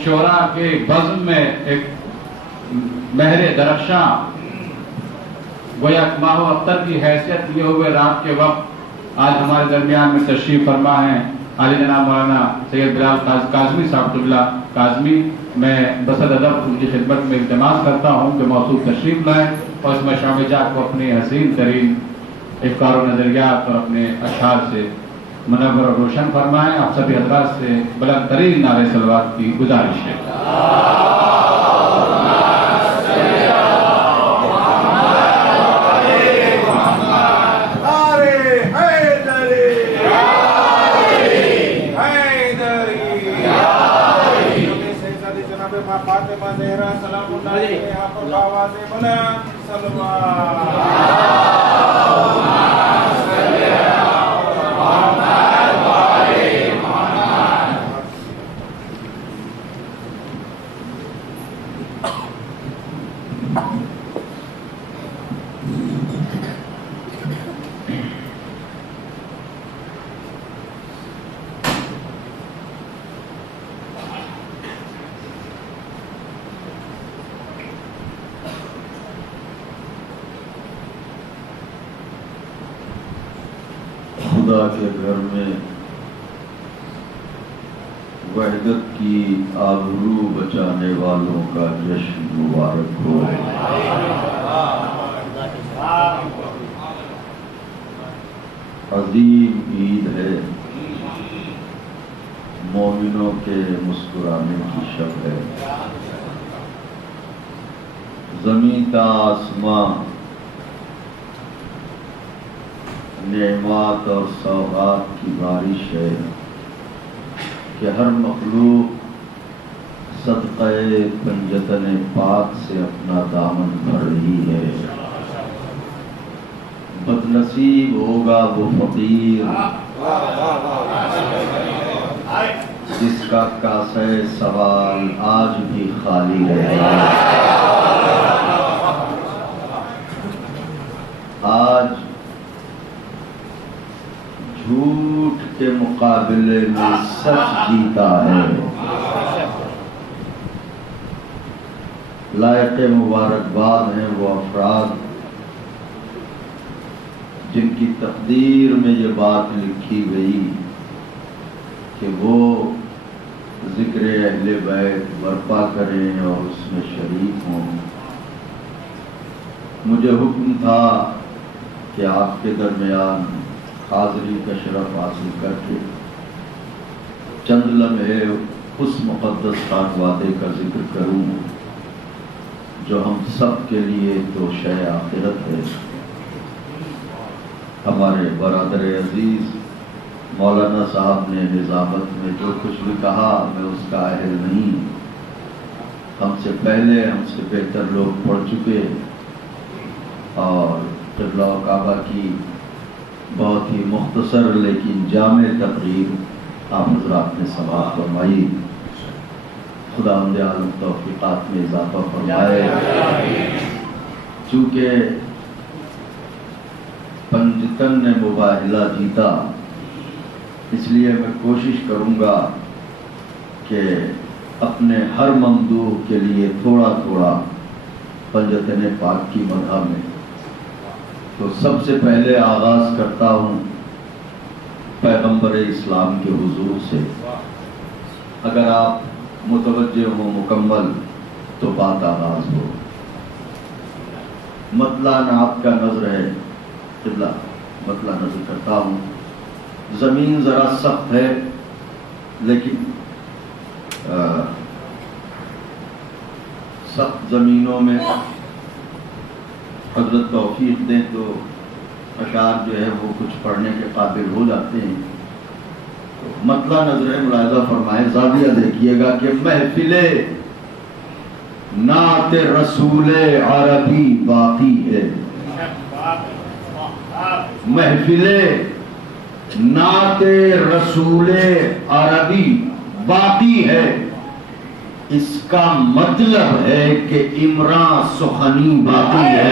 शोरा के बज़्म में एक महरे दरख्शां गोया माहो अख्तर की हैसियत लिए हुए रात के वक्त आज हमारे दरमियान में तशरीफ फरमा है आली जनाब मौलाना सैयद बिलाल काज़मी साहब क़िबला काज़मी। मैं बसद अदब उनकी खिदमत में इल्तिमास करता हूँ कि मौसूल तशरीफ लाएँ और इस मशामिजात को अपने हसीन तरीन इफ़कार व नज़रियात और अपने अशार से मुनव्वर और रोशन फरमाएँ। आप सभी हज़रात से बुलंद तरीन नारे सलवात की गुजारिश है। खुदा के घर में वहदत की आबरू बचाने वालों का जश्न मुबारक हो। अजीम ईद है, मोमिनों के मुस्कुराने की शब है। ज़मीं ता आसमां नेमात और सौगात की बारिश है कि हर मखलूक सदक़े पंजतन पाक से अपना दामन भर रही है। बदनसीब होगा वो फकीर जिसका कासे सवाल आज भी खाली रहेगा। आज झूठ के मुकाबले में सच जीता है। लायक़े मुबारकबाद हैं वो अफराद जिनकी तकदीर में ये बात लिखी गई कि वो ज़िक्र अहले बैत बर्पा करें और उसमें शरीक हों। मुझे हुक्म था कि आपके दरमियान हाज़री का शरफ हासिल करके चंद लम्हे उस मुक़द्दस खानवादे का जिक्र करूँ जो हम सब के लिए तो शय आखिरत है। हमारे बरादर अजीज़ मौलाना साहब ने निज़ामत में जो कुछ भी कहा मैं उसका अहल नहीं। हमसे पहले हमसे बेहतर लोग पढ़ चुके और क़िबला व काबा की बहुत ही मुख्तसर लेकिन जामे तकरीर आप हज़रात ने समाअत फरमाई। खुदावंद आलम तौफ़ीक़ात में इज़ाफ़ा फरमाए। चूँकि पंजतन ने मुबाहिला जीता इसलिए मैं कोशिश करूँगा कि अपने हर ममदूह के लिए थोड़ा थोड़ा पंजतन पाक की मदह में तो सबसे पहले आगाज़ करता हूँ पैगम्बर इस्लाम के हुजूर से। अगर आप मुतवज्जे हो मुकम्मल तो बात आगाज़ हो। मतला नात का नज़र है क़िबला, मतला नज़र करता हूँ। ज़मीन ज़रा सख्त है लेकिन सख्त ज़मीनों में हज़रत तौफ़ीक़ दें तो अशार जो है वो कुछ पढ़ने के काबिल हो जाते हैं। तो मतला नज़र मुलाहिज़ा फरमाए, ज़ाविया देखिएगा कि महफ़िले नात रसूले अरबी बाकी है। महफ़िले नाते रसूले अरबी बाकी है। इसका मतलब है कि इमरान सुखनी बाकी है।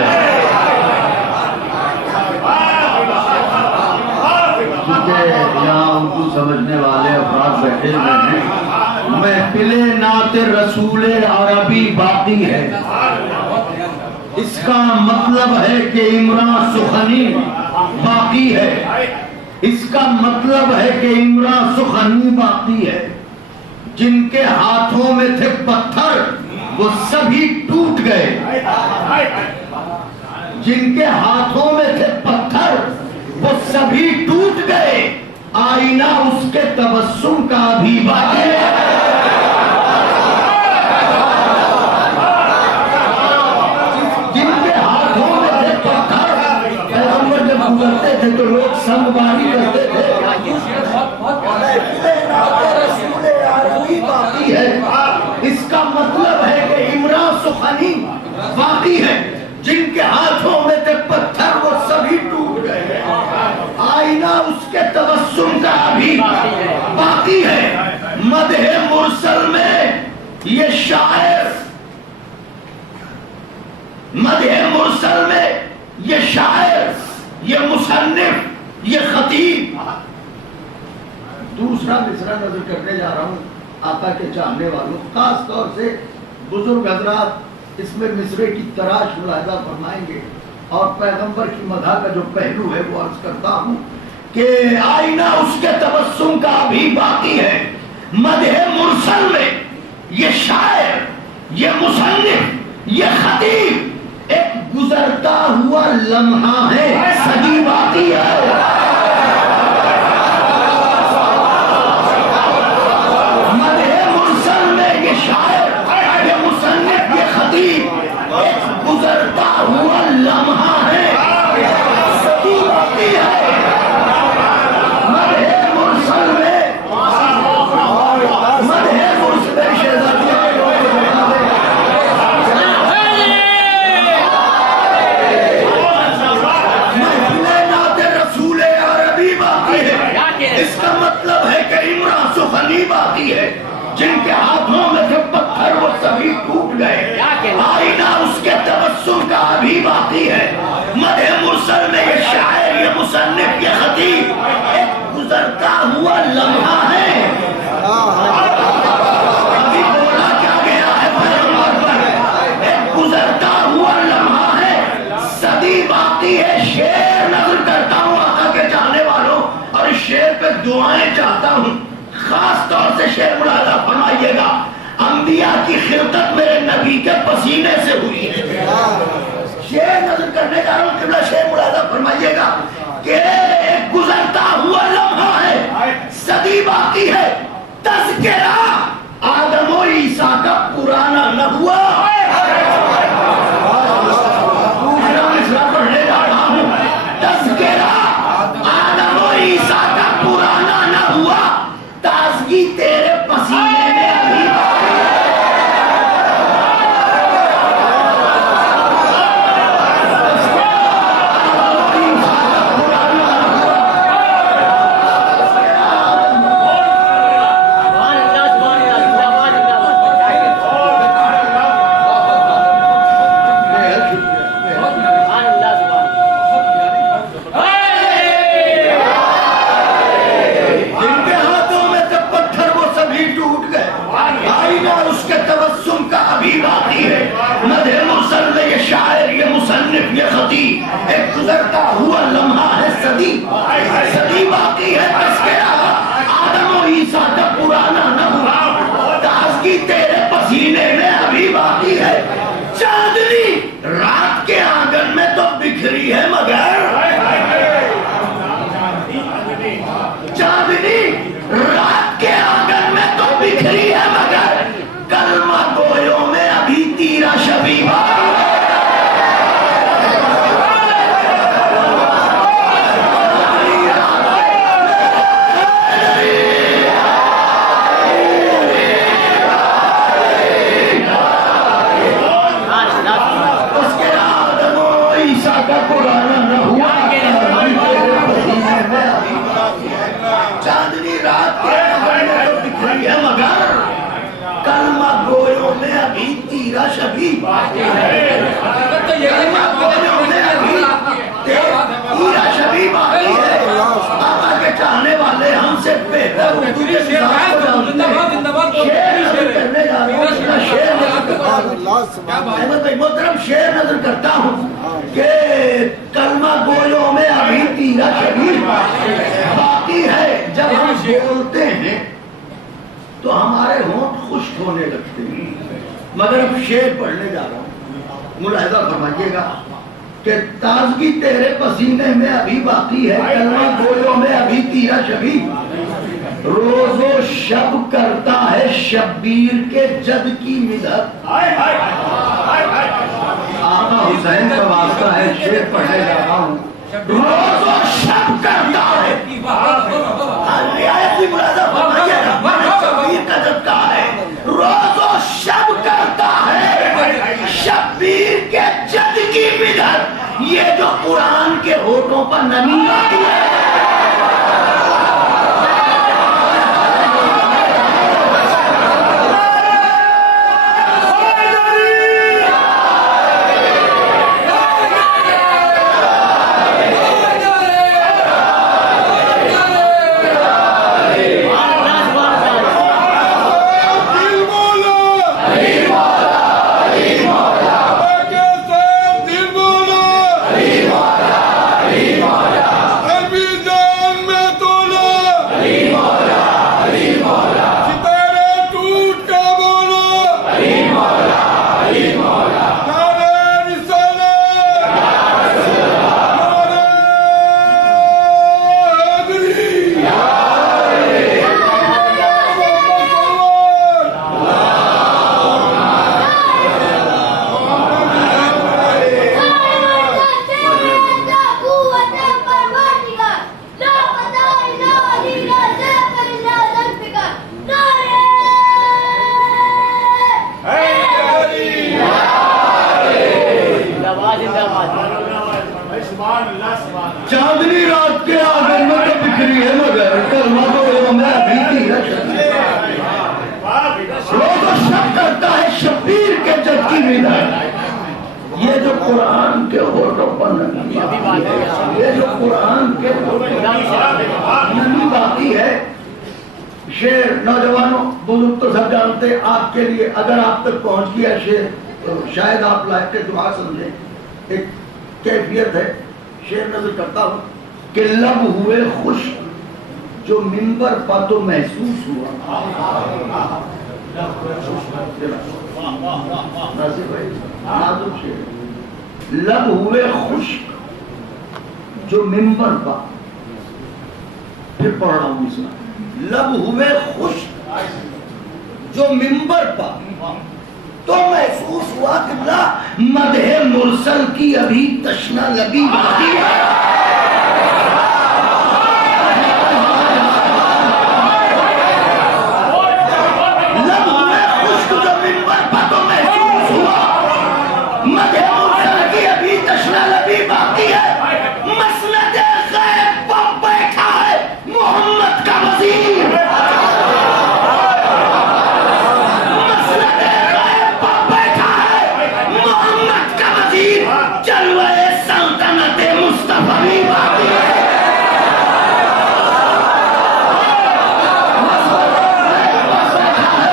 क्योंकि यहाँ उर्दू समझने वाले अफराद बैठे हुए हैं महफिले नाते रसूले अरबी बाकी है। इसका मतलब है कि इमरान सुखनी बाकी है। इसका मतलब है कि इमरान सुखनी बाकी है। जिनके हाथों में थे पत्थर वो सभी टूट गए। जिनके हाथों में थे पत्थर वो सभी टूट गए। आईना उसके तबस्सुम का भी बाकी है। जिनके हाथों में थे पत्थर, पैगंबर जब गुजरते थे तो लोग संगवारी करते थे। बाकी है। इसका मतलब है कि इमरान सुखनी बाकी है। जिनके हाथों में थे पत्थर वो सभी टूट गए। आईना उसके तबस्सुम का भी बाकी है। मदहे मुरसल में ये शायर, मदहे मुरसल में ये शायर, ये मुसन्निफ, ये खतीब। दूसरा मिसरा नजर करने जा रहा हूँ आका के चाहने वालों, खास तौर से बुजुर्ग हजरात इसमें मिसरे की तराश मुलाहिजा फरमाएंगे और पैगंबर की मदह का जो पहलू है वो अर्ज करता हूँ कि आईना उसके तबस्सुम का भी बाकी है। मदहे मुरसल में ये शायर, ये मुसन्निफ, ये खतीब एक गुजरता हुआ लम्हा है, सदी बाकी है। एक गुजरता हुआ लम्हा है, सदी बाकी है। मदहे मुरसल में, मदहे मुरसल महफिले नाते रसूले अरबी बाकी है। इसका मतलब है कि इमरान सुखनी बाकी है। जिनके हाथों में थे पत्थर वो सभी टूट गए। आईना उसके तबस्सुम का भी बाकी है। मदहे मुरसल में ये शायर, ये मुसन्निफ, ये खतीब एक गुजरता हुआ लम्हा है। अभी बोला क्या गया है पैगंबर पर, एक गुजरता हुआ लम्हा है, सदी बाकी है। शेर नज़र करता हूँ आका के चाहने वालों और इस शेर पे दुआएं चाहता हूँ। खास तौर से शेर मुलाहिजा फरमाइएगा। अंबिया की खिलकत मेरे नबी के पसीने से हुई है। शेर नजर करने का किबला शेर मुलाहिजा फरमाइएगा कि एक गुजरता हुआ लम्हा है, सदी बाकी है। तज़किरा आदम और ईसा का पुराना न हुआ। दूसरा मिसरा पढ़ने जा रहा हूं। तज़किरा आदम और ईसा का पुराना न हुआ, ताजगी तेरे पसीने में अभी एक गुजरता हुआ लम्हा है, सदी सदी बाकी है। तज़किरा आदम और ईसा का पुराना न हुआ, ताजगी तेरे पसीने में अभी बाकी है। चांदनी रात के आंगन में तो बिखरी है मगर, चांदनी रात के आंगन में तो बिखरी है मगर, कलमा गोयों में अभी तीरा शबी बाकी है। चांदनी रात के आंगन में तो बिखरी है मगर, कलमा गोयों में अभी तीरा शबी बाकी है। कलमा गोयों में अभी तीरा शबी बाकी है। आका के चाहने वाले हमसे बेहतर उर्दू के मिजाज को जानते हैं। शेर नजर करने जा रहा हूँ, शेर नजर करता हूँ। अहमद भाई मोहतरम, शेर नजर करता हूँ कि कलमा गोयों में अभी तीरा शरीर बाकी है। जब हम बोलते हैं तो हमारे होंठ खुश्क होने लगते हैं। मगर अब शेर पढ़ने जा रहा हूँ, मुलाहिजा फरमाइएगा कि ताजगी तेरे पसीने में अभी बाकी है, कलमा गोयों में अभी तीरा शबी, रोजो शब करता है शब्बीर के जद की मिदत। आका हुसैन का वास्ता है, शेर पढ़ने जा रहा हूँ। रोजो शब करता है, रियायत की मुलाहिजा फरमाइएगा, शब्बीर का जद का है, रोजो शब करता है शब्बीर के जद की मिदत। ये जो कुरान के होठों पर नमी आती है, चांदनी रात के आंगन में तो बिखरी है मगर कलमा गोयों में अभी तीरा शबी, रोज़ो शब करता है शब्बीर के जद की मिदत। ये जो कुरान के होठों पर नमी, ये जो कुरान के होठों पर नमी बाकी है। शेर नौजवानों बुजुर्ग तो सब जानते हैं, आपके लिए अगर आप तक पहुंच गया शेर तो शायद आप लायक के दुआ समझे। एक कैफियत है, शेर नजर करता हूं कि लब हुए खुश जो मिंबर पर तो महसूस हुआ। लब हुए खुश जो मिंबर पर, फिर पढ़ रहा हूं इसमें, लब हुए खुश जो मिंबर पर तो महसूस हुआ किबला मदहे मुरसल की अभी तशना लगी बाकी है। लब हुए खुश्क जो मिंबर पर तो महसूस हुआ मदहे मुरसल की अभी तशना लगी बाकी है। मसनद गैब पर बैठा है मोहम्मद का वजीर, जलवे सल्तनत मुस्तफवी बाकी है।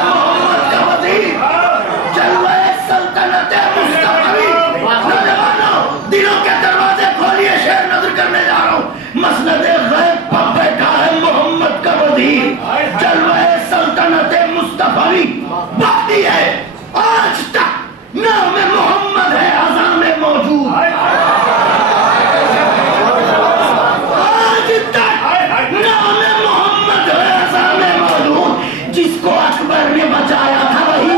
मोहम्मद का वजीर, जलवे सल्तनत मुस्तफवी। नौजवानों दिलों के दरवाजे खोलिए, शेर नजर करने जा रहा हूँ। मसनद गैब पर बैठा है मोहम्मद का वजीर, जलवे सल्तनत मुस्तफवी बाकी है। आज तक नाम मोहम्मद है अज़ां में मौजूद, आज तक नाम मोहम्मद है अज़ां में मौजूद। जिसको अकबर ने बचाया था वही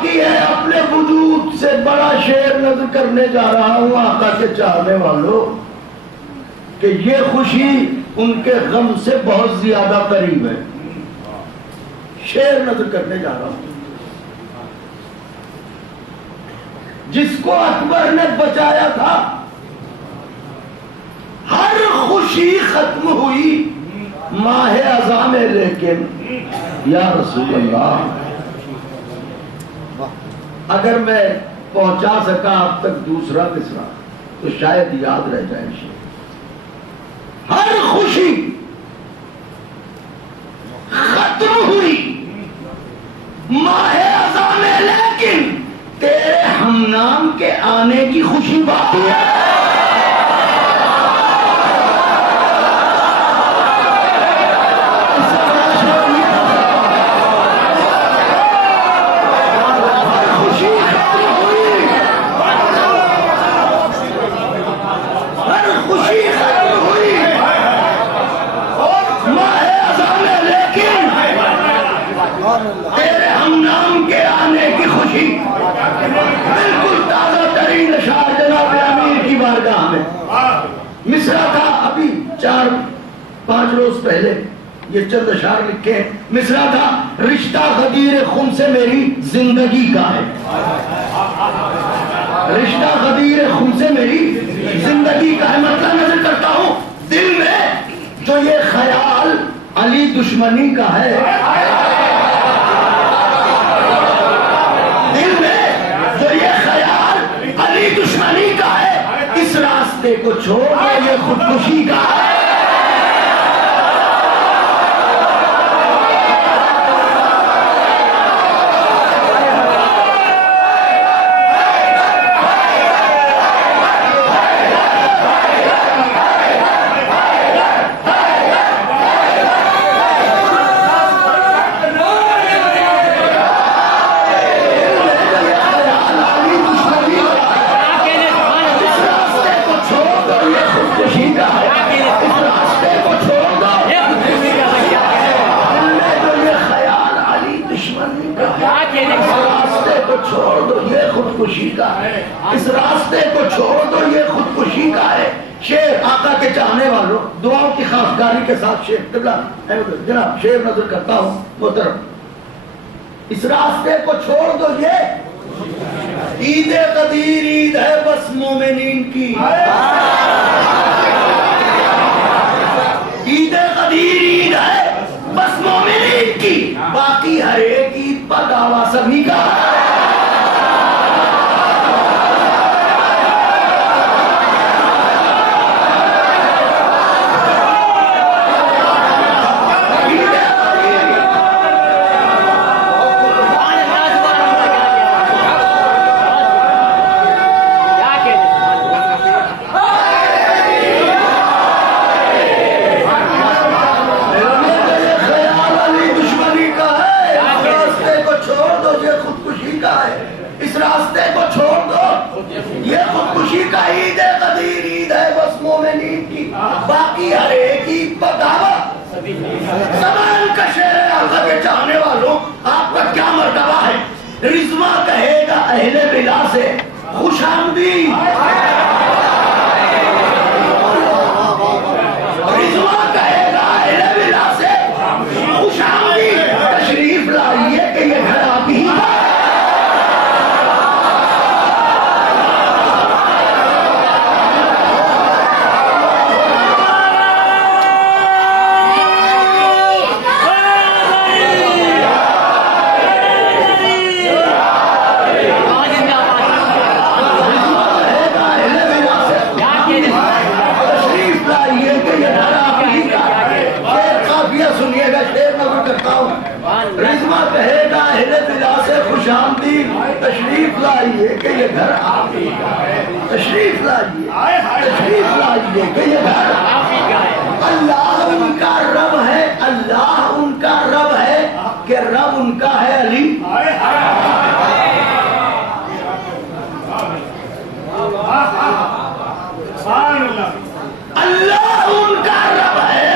बाकी है अपने वजूद से बड़ा शेर नजर करने जा रहा हूं आका के चाहने वालों कि ये खुशी उनके गम से बहुत ज्यादा करीब है। शेर नजर करने जा रहा हूं। जिसको अकबर ने बचाया था, हर खुशी खत्म हुई माहे अज़ा में, लेकिन या रसूल अल्लाह, अगर मैं पहुंचा सका अब तक दूसरा मिसरा तो शायद याद रह जाए। हर खुशी खत्म हुई माहे अज़ा में, लेकिन तेरे हमनाम के आने की खुशी बाकी है। मिसरा था अभी 4-5 रोज पहले, ये चंद अशार लिखे। मिसरा था, रिश्ता गदीर खुम से मेरी जिंदगी का है। रिश्ता गदीर खुम से मेरी जिंदगी का है। मतलब नजर करता हूं दिल में जो ये ख्याल अली दुश्मनी का है, दिल में जो ये ख्याल अली दुश्मनी का है, इस रास्ते को छोड़ ये खुदकुशी का है। छोड़ दो ये खुदकुशी का है, इस रास्ते को छोड़ दो ये खुदकुशी का है। शेर आका के चाहने वालों, दुआओं की खासगारी के साथ शेर जनाब शेर नजर करता हूं मोहतरम। इस रास्ते को छोड़ दो ये ईद कदीर ईद है बस मोमिनीन की। ईद कदीर ईद है बस मोमिनीन की, बाकी हर एक ईद पर दावा सभी का है। इस रास्ते को छोड़ दो ये खुदकुशी का ईद है कदीर ईद है बस मोमिनीन की, बाकी हर एक ईद पर दावा ज़मान का शेर है। आका के चाहने वालों, आपका क्या मर्तबा है। रिज़वा कहेगा अहले बिला से खुशामदीद, रिज़वा कहेगा अहले बिला से खुशामदीद, तशरीफ लाइए कि ये घर आप ही रिज़वा कहेगा अहले बिला से खुशामदीद, तशरीफ लाइए कि ये घर आप ही का है। तशरीफ लाइए, तशरीफ लाइए कि ये घर आप ही का है। अल्लाह उनका रब है, अल्लाह उनका रब है कि रब उनका है अली। अल्लाह उनका रब है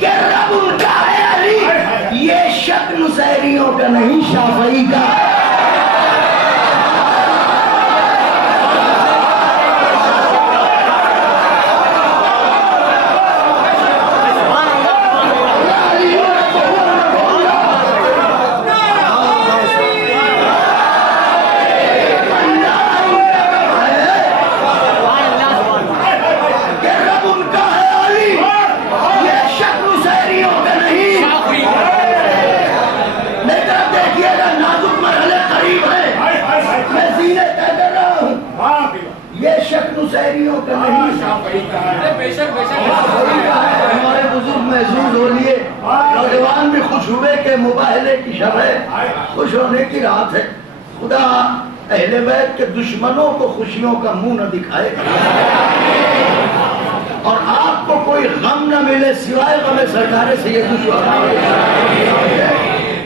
कि रब उनका है अली। ये शक्ल हुसैनियों का नहीं, शाफई का। हुसैनियों का नहीं, हमारे बुजुर्ग महसूस हो लिए, नौजवान भी खुश हुए कि मुबाहले की शब है, खुश होने की रात है। खुदा अहले बैत के दुश्मनों को खुशियों का मुंह न दिखाए और आपको कोई गम न मिले सिवाय गम सरकार से। ये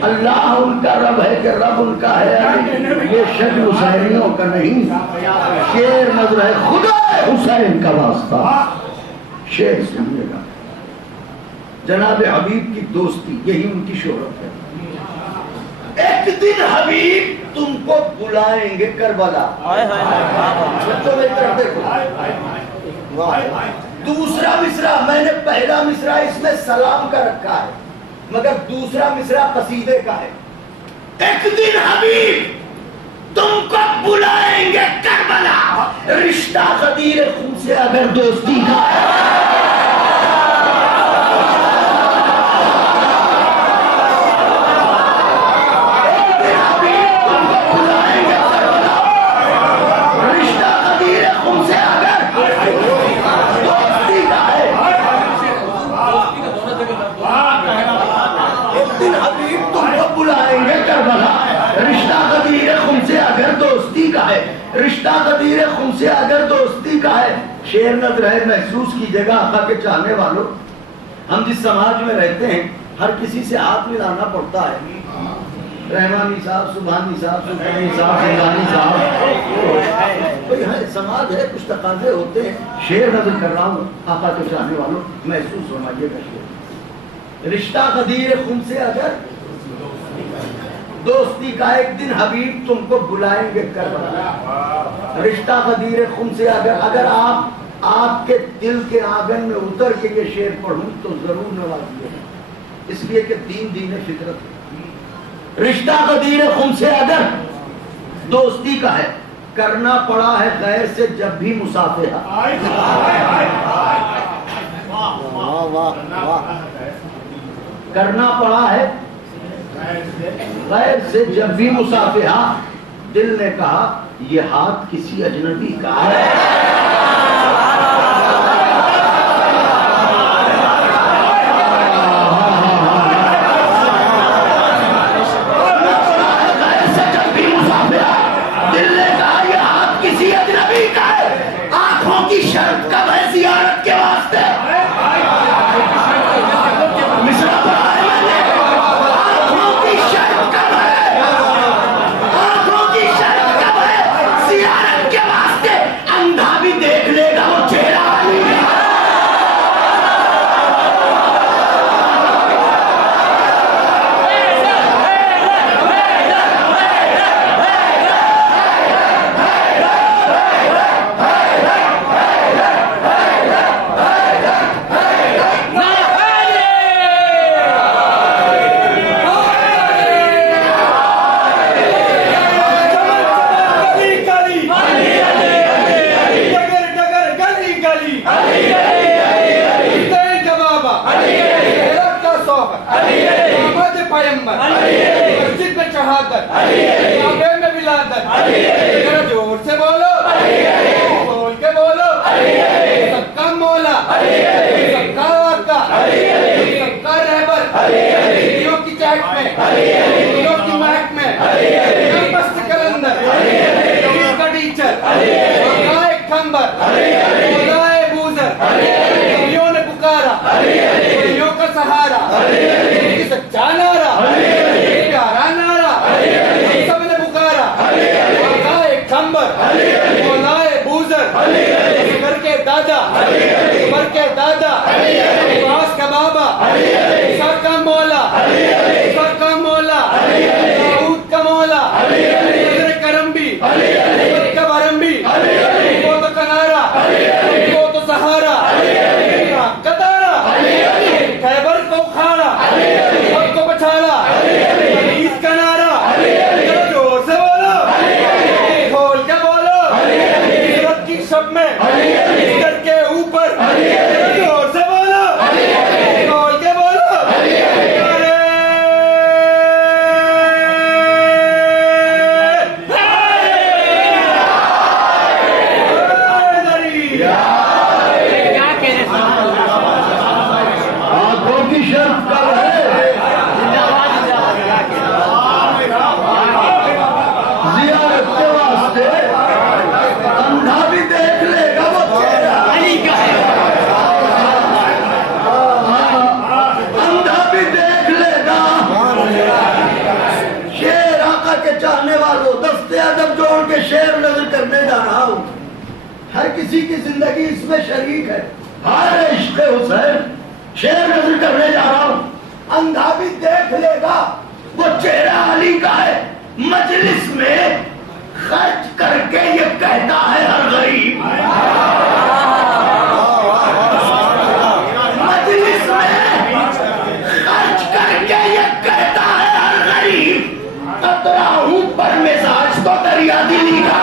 अल्लाह उनका रब है कि रब उनका है, ये शक हुसैनियों का नहीं। शेर नजर है खुदा हुसैन का वास्ता, शेर समझेगा। जनाब हबीब की दोस्ती, यही उनकी शोहरत है। एक दिन हबीब तुमको बुलाएंगे करबला। बच्चों में तरफ देखो, दूसरा मिसरा, मैंने पहला मिसरा इसमें सलाम का रखा है, मगर दूसरा मिसरा कसीदे का है। एक दिन हबीब तुमको बुलाएंगे करबला, रिश्ता गदीर खून से अगर दोस्ती का है। रिश्ता गदीर खुन से अगर दोस्ती का है। शेर नजर है, महसूस कीजिएगा आका के चाहने वालों, हम जिस समाज में रहते हैं हर किसी से हाथ मिलाना पड़ता है। रहमानी साहब, सुभानी साहब, सुल्तानी साहब, सिंगानी साहब, कोई है समाज है, कुछ तकाजे होते हैं। शेर नजर कर रहा हूँ आका के चाहने वालों, महसूस फरमाइएगा शेर। रिश्ता गदीर खुन से अगर दोस्ती का, एक दिन हबीब तुमको बुलाएंगे करबला। रिश्ता गदीर खुन से अगर आप आपके दिल के आंगन में उतर के ये शेर पढ़ूं तो जरूर नवाजिएगा, इसलिए कि दीन दीन फितरत है। रिश्ता गदीर खुन से अगर दोस्ती का है, करना पड़ा है गैर से जब भी मुसाफिरा। करना पड़ा है गैर से जब भी मुसाफिरा, दिल ने कहा ये हाथ किसी अजनबी का है। गैर से जब भी मुसाफिरा, दिल ने कहा ये हाथ किसी अजनबी का है। आंखों की शर्त कब है जियारत के वास्ते? जोर से बोलो, बोल के बोलो, सबका मौला, सबका आका, सबका रहबर, दिलों की चहक में, दिलों की महक में, मस्त कलंदर, का टीचर, एक खंबर, बूजर, दिलों ने पुकारा, दिलों का सहारा, सच्चा नारा, प्यारा नारा, सबने पुकारा, एक खंबर, मौलाए बूजर, घर के दादा, उमर के दादा, पास का बाबा, सबका मौला, सबका मौला, चाहने वालों, दस्ते अदब जोड़ के शेर नजर करने जा रहा हूं। हर किसी की जिंदगी इसमें शरीक है। हाय इश्क़ हुसैन, शेर नजर करने जा रहा हूं। अंधा भी देख लेगा, वो चेहरा अली का है। मजलिस में खर्च करके ये कहता है हर गरीब, मजलिस में खर्च करके ये कहता है हर गरीब, खतरा हूं पर मिजाज तो दरिया दिली का।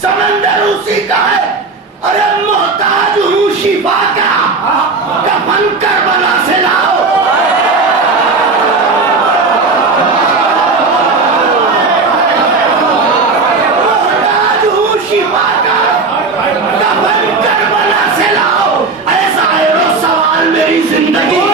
समंदर उसी का है। अरे मोहताज हूँ शिफा का, कफन करबला से लाओ। मोहताज हूँ शिफा का, कफन करबला से लाओ। ऐसा है वो सवाल मेरी जिंदगी।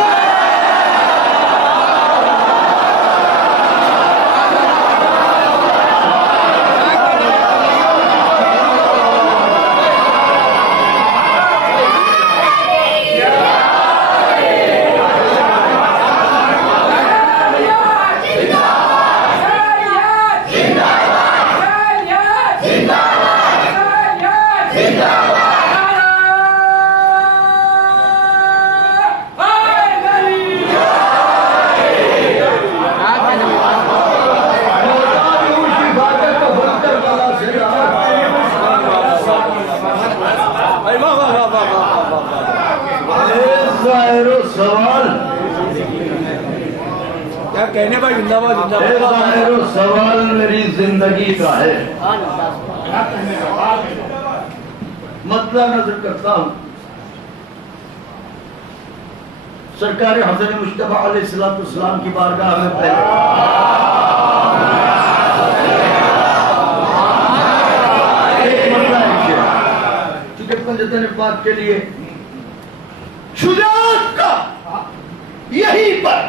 सवाल क्या कहने भाई, जिंदाबाद जिंदाबाद। सवाल मेरी जिंदगी का है, मतलब नजर करता हूं। सरकार हज़रत मुस्तफा अलैहिस्सलाम की बारगाह में पहले एक मसला है चूंकि पंजतन पाक के लिए शुजाअत का यहीं पर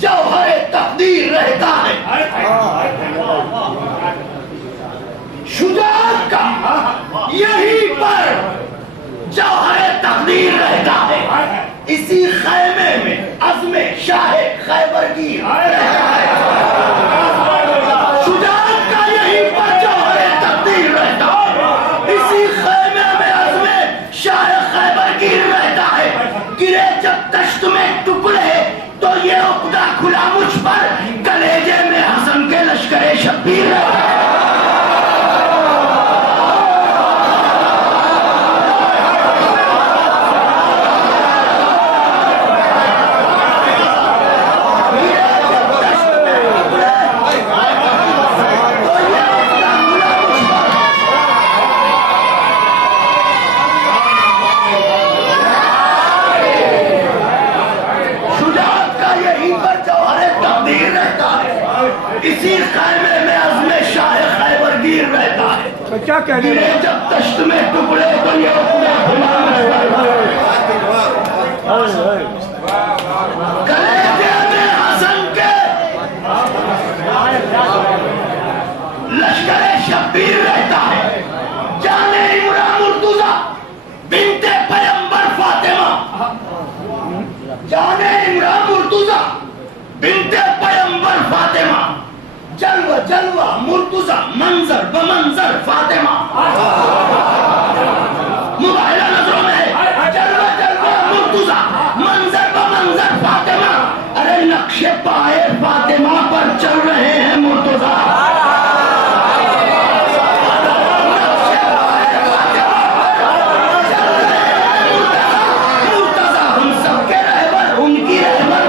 जौहर तकदीर रहता है। शुजाअत का यहीं पर जौहर तकदीर रहता है। इसी खैमे में अज़्मे शाह खैबर की शुजाअत का यहीं पर जौहरे तकदीर रहता है। इसी खैमे में अज़्मे शाह खैबर की रहता है। गिरे जब तश्त में टुकड़े तो ये उक़दा खुला मुझ पर, कलेजे में हसन के लश्करे शब्बीर रहता है। इसी खैमे में अज़्मे शाह खैबर गिर रहता है। तो क्या कहने गिरे जब तश्त में टुकड़े तो ये कलेजे में हसन के लश्करे शब्बीर रहता है। जाने इमरान मुर्तुज़ा बिन्ते पैगंबर फातिमा, जाने इमरान मुर्तुज़ा बिन्ते पैगंबर फातिमा, जलवा जलवा मुर्तुज़ा मंजर बमंजर फातिमा। मुबाहिला नजरों में है, जलवा जलवा मुर्तुज़ा मंजर बमंजर फातिमा। अरे नक्शे पाए फातिमा पर चल रहे हैं मुर्तुज़ा। नक्शे पाए फातिमा पर चल रहे हैं मुर्तुज़ा। हम सबके रहबर उनकी रहबर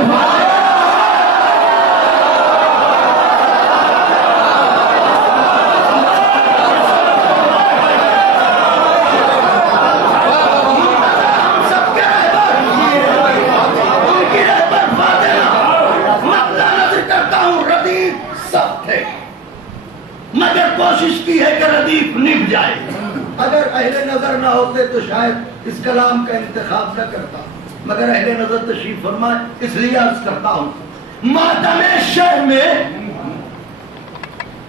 मगर कोशिश की है कि रदीफ निभ जाए। अगर अहले नजर ना होते तो शायद इस कलाम का इंतखाब न करता, मगर अहले नजर तशरीफ फरमाए इसलिए अर्ज करता हूं। मातमे शहर में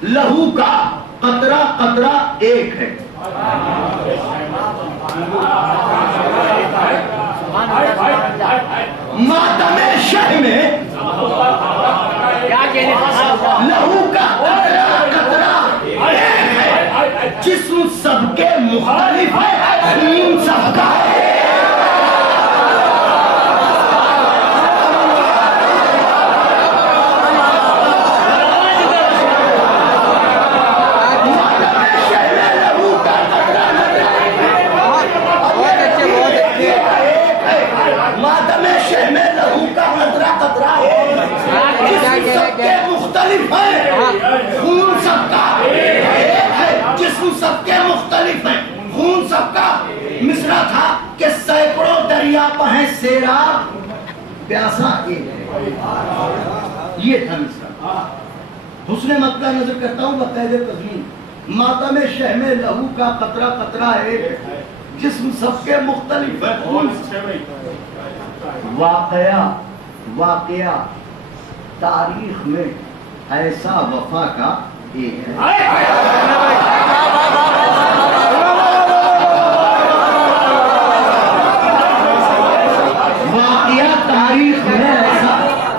लहू का कतरा कतरा एक है। मातमे शहर में लहू का कतरा कतरा एक है। जिस्म सबके मुखालिफ है, खून सबका है। मातमे शह में लहू का कतरा कतरा है। जिस्म सबके मुख्तलिफ है, खून सबका एक है। जिस्म सबके मुख्तलिफ है, खून सबका। मिसरा था कि सैकड़ों दरिया हैं सेराब, प्यासा एक है। ये था मिसरा। हुस्ने मक्का नजर करता हूँ बकायदे तज़मीन। मातमे शह में लहू का कतरा कतरा एक है। जिस्म सबके मुख्तलिफ है, खून वाकया तारीख में ऐसा वफा का एक है। वाकया तारीख में ऐसा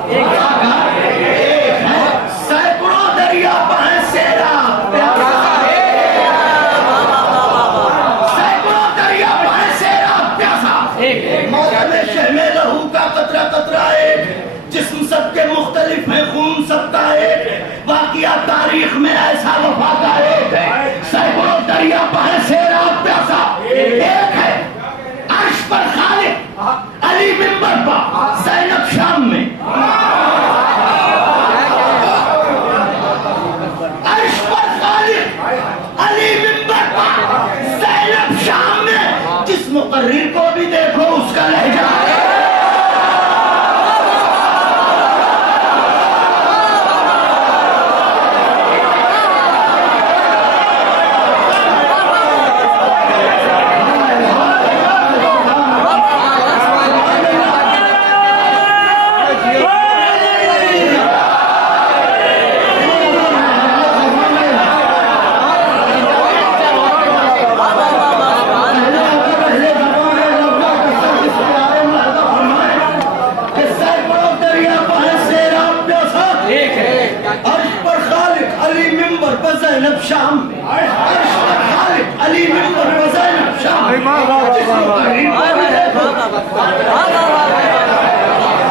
वफा का एक है। सैकड़ों दरिया हैं सेराब, सैकड़ों दरिया हैं सेराब प्यासा। मौसम शह में लहू का कतरा कतरा एक, जिस्म सबके मुख्तलिफ है, खून सबका एक। वाकया तारीख में ऐसा वफा का एक है। सैकड़ों दरिया हैं सेराब प्यासा एक है। अर्श पर खालिक, अली मिंबर पर, ज़ैनब शाम में। अर्श पर खालिक, अली मिंबर पर, ज़ैनब शाम में। जिस मुकर्रिर को भी देखो उसका लहजा है।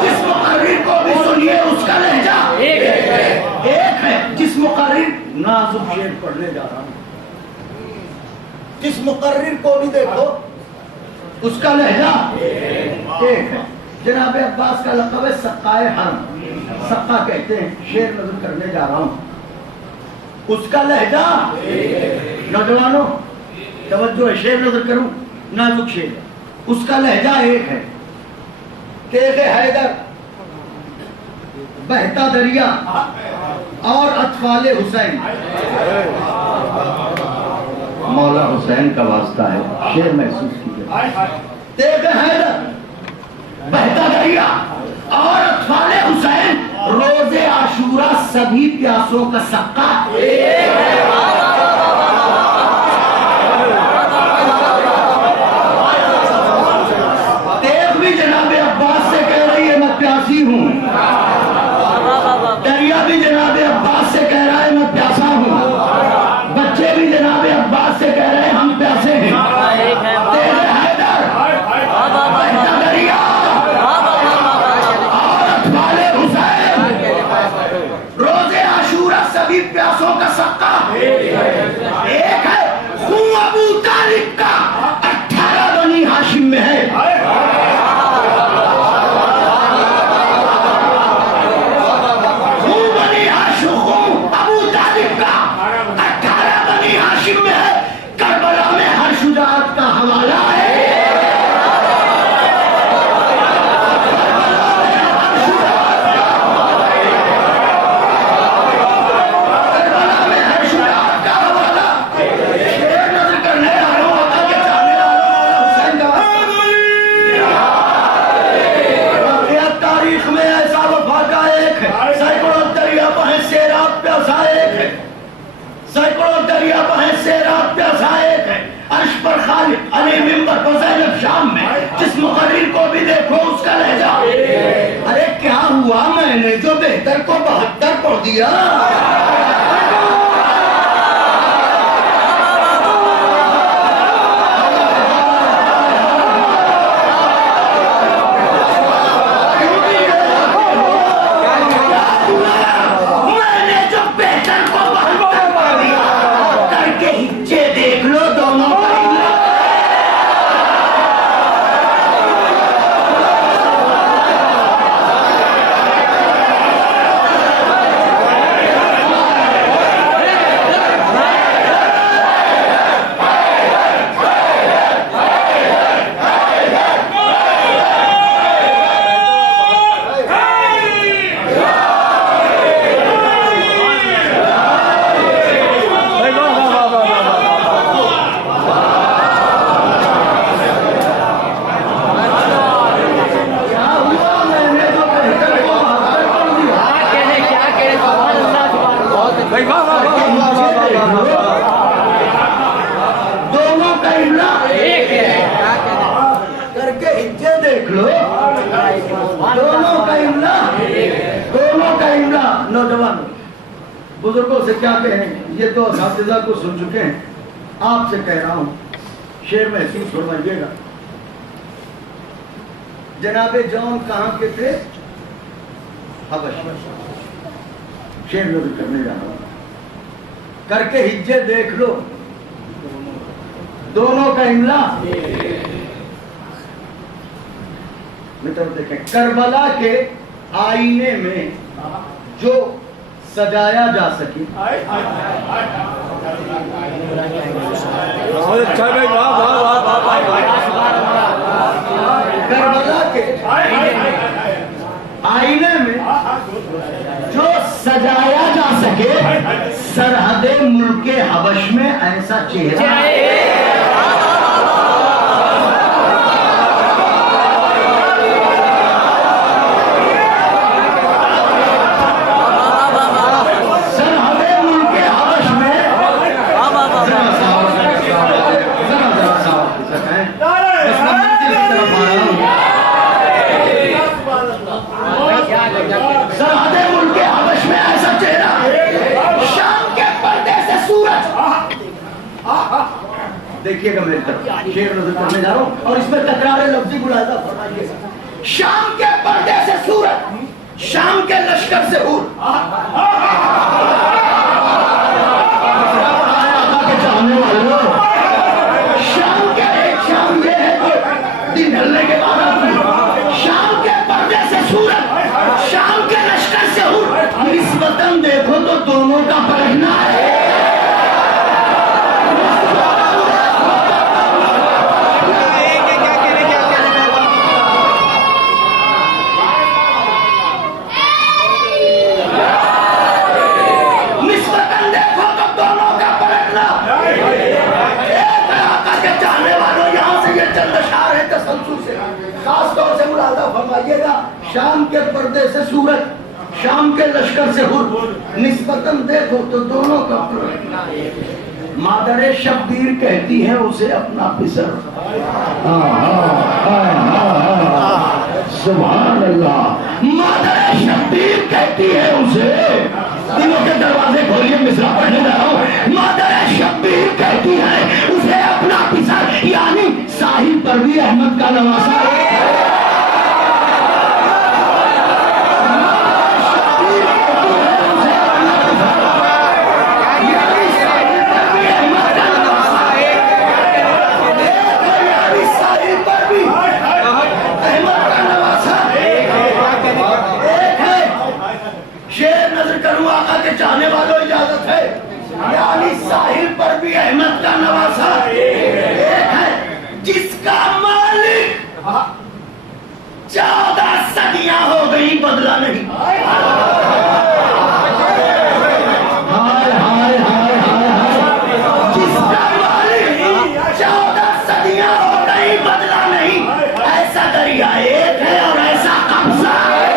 जिस मुकर्रिर को भी सुनिए उसका लहजा एक है। जिस मुकर्रिर नाजुक शेर पढ़ने जा रहा हूं, जिस मुकर्रिर को भी देखो उसका लहजा एक है। जनाब अब्बास का लक़ब है सक्काए हरम, सक्का कहते हैं। शेर नजर करने जा रहा हूं, उसका लहजा नौजवानों तवज्जो है, शेर नजर करूं, नाजुक शेर, उसका लहजा एक है। तेग़े हैदर, बहता दरिया और अतफाले हुसैन। मौला हुसैन का वास्ता है, शेर महसूस कीजिए। तेग़े हैदर, बहता दरिया और अतफाले हुसैन, रोजे आशूरा सभी प्यासों का सक्का एक है। दरिया भी जनाब अब्बास से कह रहा है मैं प्यासा हूँ, बच्चे भी जनाब अब्बास से कह रहे हैं हम प्यासे हैं। तेरे हैदर, बहता दरिया और अतफाले हुसैन, रोजे आशूरा सभी प्यासों का सक्का एक है। खून अबू तालिब का 18 बनी हाशिम में है। करबला में हर शुजाअत का हवाला है। करबला में हर शुजाअत का हवाला। शेर नजर करने आ रहा हूं, आका के चाहने वाला हुसैन का तारीख में ऐसा वफा का एक है। सैकड़ों दरिया बहे सेराब प्यासा एक है। सैकड़ों दरिया बहे सेराब प्यासा एक है। अर्श पर खालिद अली मिंबर पर ज़ैनब शाम में, जिस मुकर्रिर को भी देखो उसका लहजा। अरे क्या हुआ, मैंने जो बेहतर को 72 पढ़ दिया। दोनों का इमला एक है। करके हिज्जे देख लो, दोनों का इमला, दोनों का इमला। नौजवान बुजुर्गों से क्या कहें, ये तो असातिज़ा को सुन चुके हैं, आपसे कह रहा हूं, शेर महसूस फरमाइएगा। जनाबे जौन कहां के थे? हबश। शेर नजर करने जा रहा हूं, करके हिज्जे देख लो, दोनों का इमला। मित्र देखें, करबला के आईने में जो सजाया जा सके, करबला के आईने में जो सजाया जा सके, सरहदे मुल्के हबश में ऐसा चेहरा देखिएगा मेरी तरफ, शेर नजर करने जा रहा हूँ और इसमें तकरार लफ्जी मुलाहिजा फरमाइएगा। शाम के पर्दे से सूरज, शाम के लश्कर से हूर, चाहने वालों, शाम के एक शाम ये है जो दिन ढलने के बाद, शाम के पर्दे से सूरज, शाम के लश्कर से हूर, निस्बतन देखो तो दोनों का पलटना है। खास तौर से मुलाजा फरमाइएगा, शाम के पर्दे से सूरज, शाम के लश्कर से हुर, निस्बतन देखो तो दोनों का मादरे शब्बीर कहती है उसे अपना पिसर। सुभान अल्लाह। मादरे शब्बीर कहती है उसे, दिलों के दरवाजे खोलिए, मिसरा पढ़ने जा रहा हूं। मादरे शब्बीर कहती है उसे अपना पिसर, यानी साहिल परवीन अहमद का नवासा। चाहने वालों इजाजत है, यानी साहिल पर भी अहमद का नवासा एक है जिसका मालिक 14 सदियां हो गई बदला नहीं। हाय हाय हाय हाय, जिसका मालिक 14 सदियां हो गई बदला नहीं, ऐसा दरिया एक है और ऐसा कब्जा है।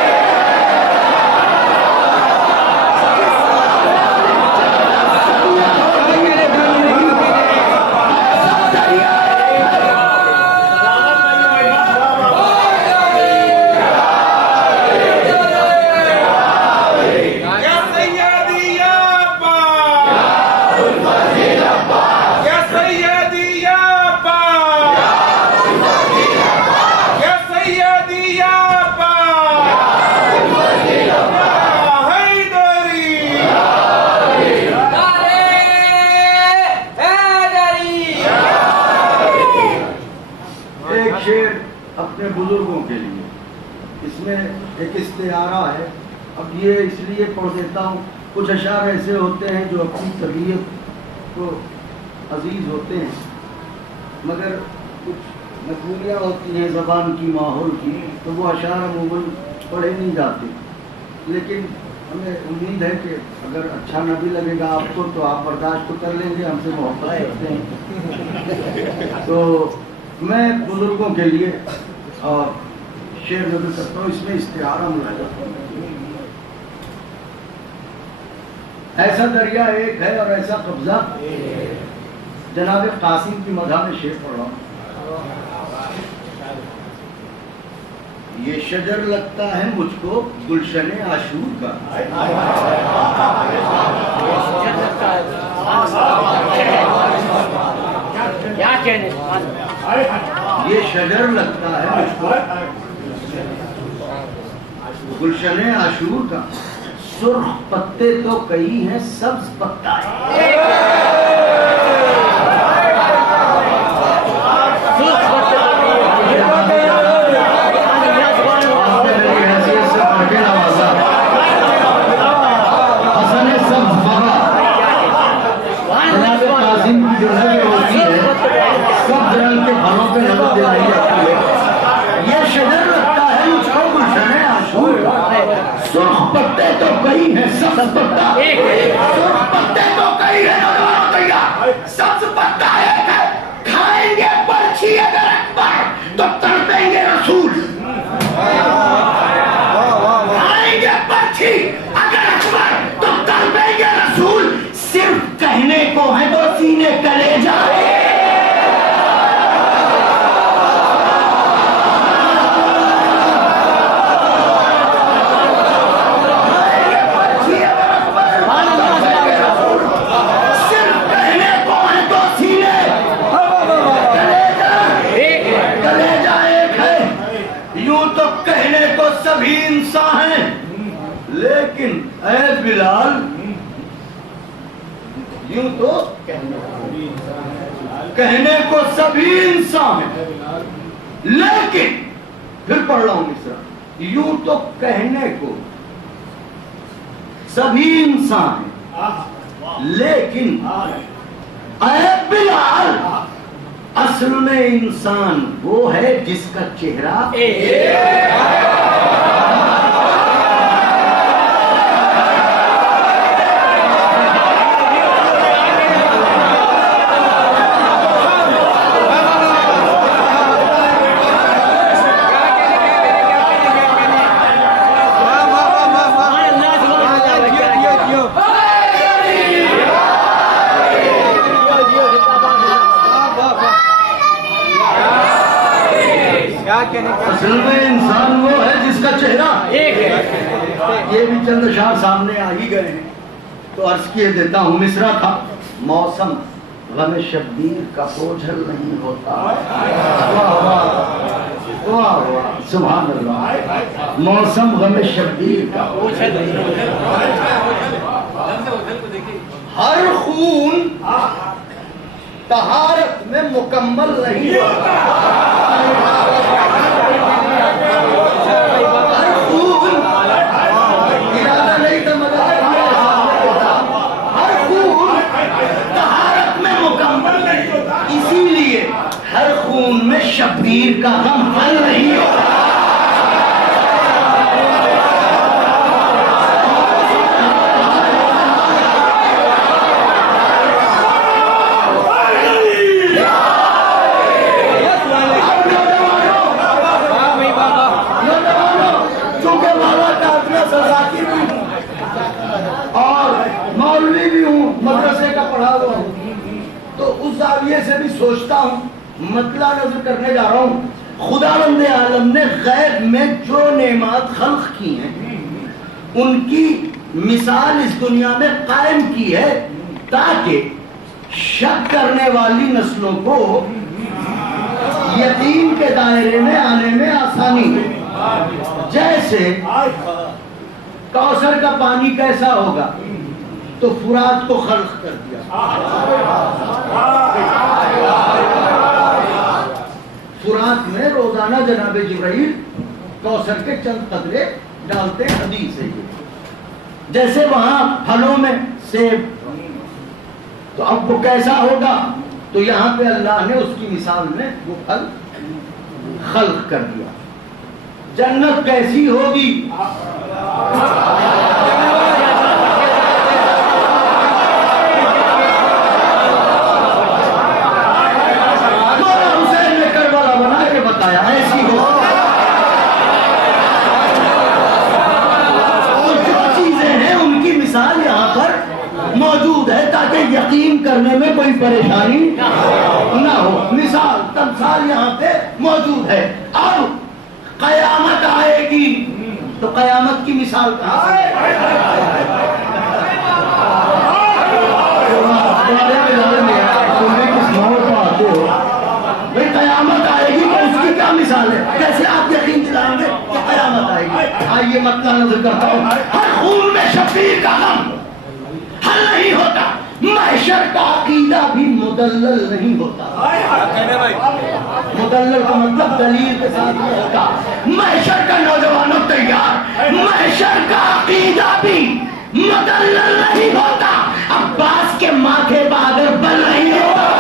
अपने बुजुर्गों के लिए, इसमें एक इस्तिआरा है। अब ये इसलिए पढ़ देता हूँ, कुछ अशार ऐसे होते हैं जो अपनी तबीयत को अजीज होते हैं, मगर कुछ मजबूरियाँ होती हैं ज़बान की, माहौल की, तो वो अशार अमूमन पढ़े नहीं जाते। लेकिन हमें उम्मीद है कि अगर अच्छा न भी लगेगा आपको तो आप बर्दाश्त तो कर लेंगे, हमसे मोहब्बत करते हैं। तो मैं बुजुर्गों के लिए और शेर नजर करता हूँ, इसमें इस्तिआरा मुलाजा। ऐसा दरिया एक है और ऐसा कब्जा, जनाब कासिम की मधा में शेर पढ़ रहा हूँ। ये शजर लगता है मुझको गुलशने आशूर का, क्या कहने, ये शजर लगता है मुझको गुलशने आशूर का, सुर्ख पत्ते तो कई हैं, सब्ज पत्ता है। सब रंग के फलों पे नजर दिलाई जाती है। ये शजर लगता है मुझको गुलशने आशूर का, सुर्ख पत्ते तो कई हैं, सब्ज पत्ता, सुर्ख पत्ते तो कई हैं। यूं तो कहने को सभी इंसान हैं, लेकिन ऐ बिलाल, यूं तो कहने को सभी इंसान हैं, लेकिन फिर पढ़ रहा हूं मिश्रा, यूं तो कहने को सभी इंसान हैं, लेकिन ऐ बिलाल, असल में इंसान वो है जिसका चेहरा असल में इंसान वो है जिसका चेहरा एक है। ये भी चंद अशार सामने आ ही गए हैं, तो अर्ज किए देता हूँ। मिसरा था, मौसम गम शब्बीर का बोझल नहीं होता। वाह वाह वाह वाह, सुभान अल्लाह। मौसम गम शब्बीर का बोझल नहीं होता। हर खून तहारत में मुकम्मल नहीं होता। हर खून इरादा नहीं था, मगर हर खून तहारत में मुकम्मल नहीं होता, इसीलिए हर खून में शब्बीर का गम हल नहीं होता। तो उस जाविये से भी सोचता हूँ, मतला नजर करने जा रहा हूँ। खुदावंद आलम ने गैब में जो नेमात खल्क की हैं, उनकी मिसाल इस दुनिया में कायम की है, ताकि शक करने वाली नस्लों को यकीन के दायरे में आने में आसानी हो। जैसे कौसर का पानी कैसा होगा, तो फुरात को खल्क कर दिया। फुरात में रोजाना जनाब जिब्राइल कौसर के चंद कदरे डालते हदीस है ये। जैसे वहां फलों में सेब, तो अब वो कैसा होगा, तो यहाँ पे अल्लाह ने उसकी मिसाल में वो फल खल्क कर दिया। जन्नत कैसी होगी, ऐसी हो। और जो चीजें हैं उनकी मिसाल यहाँ पर मौजूद है, ताकि यकीन करने में कोई परेशानी ना हो। मिसाल तमसाल यहाँ पे मौजूद है। अब कयामत आएगी, तो कयामत की मिसाल कहाँ से? भाई कयामत आएगी तो उसकी क्या मिसाल है, कैसे आप यकीन दिलाएंगे कि कयामत आएगी? आइए मतला नजर करता हूँ। हर खून में शब्बीर का गम हल नहीं होता, महशर का अकीदा भी मुदल्लल नहीं होता। मुदल्लल का मतलब दलील के साथ नहीं होता। महशर का नौजवानों तैयार, महशर का अकीदा भी मुदल्लल नहीं होता। अब्बास के माथे पर अगर बल नहीं होता,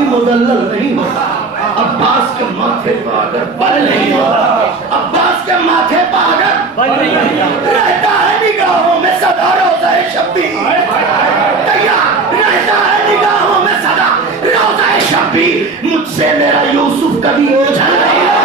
मुदल्लल नहीं होता। अब्बास के माथे पर अगर बल नहीं होता, अब्बास के माथे पर अगर बल नहीं रहता है, निगाहों में सदा रोज़ा शब्बीर तैयार रहता है, निगाहों में मुझसे मेरा यूसुफ कभी ओझल नहीं है।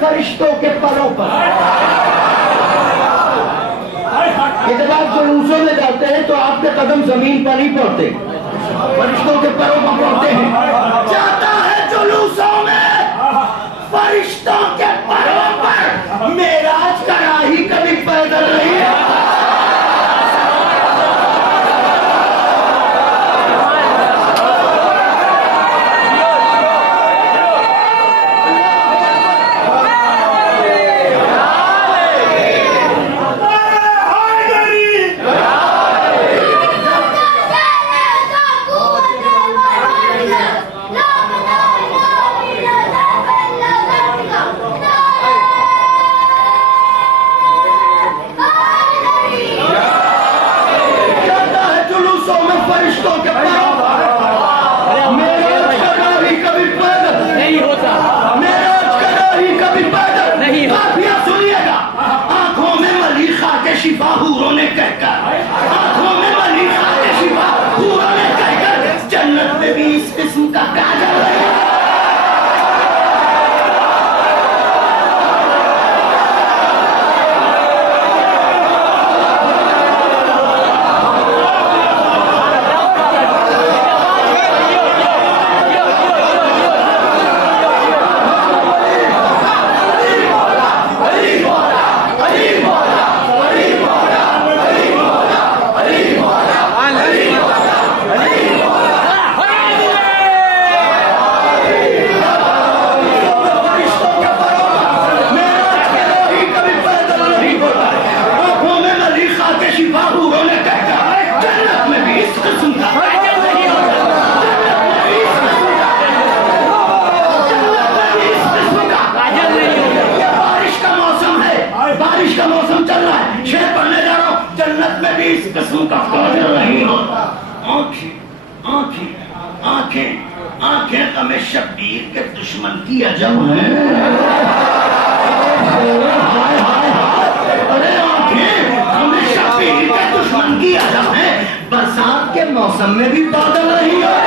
फरिश्तों के परों पर जब आप जुलूसों में जाते हैं तो आपके कदम जमीन पर ही पड़ते, फरिश्तों के परों पर पड़ते हैं। जाता है जुलूसों में फरिश्तों के परों पर, मेराज का राही कभी पैदल नहीं है। शिफा हूरों ने कहकर, आंखों में मलीखा के शिफा हूरों ने कहकर, जन्नत में भी इस किस्म का काजल है। आंखें हमें शब्बीर के दुश्मन की अजब है। अरे आंखें हमें शब्बीर के दुश्मन की अजब है। बरसात के मौसम में भी बादल नहीं है।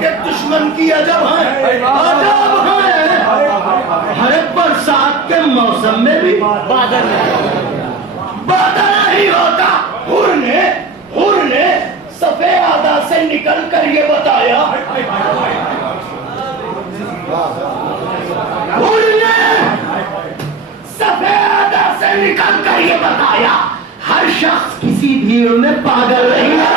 के दुश्मन की अजब है, अजब है। हर बरसात के मौसम में भी बादल नहीं होता। हुर ने सफेदा से निकल कर ये बताया, हुर ने सफेदा से निकल कर ये बताया, हर शख्स किसी भीड़ में पागल नहीं है।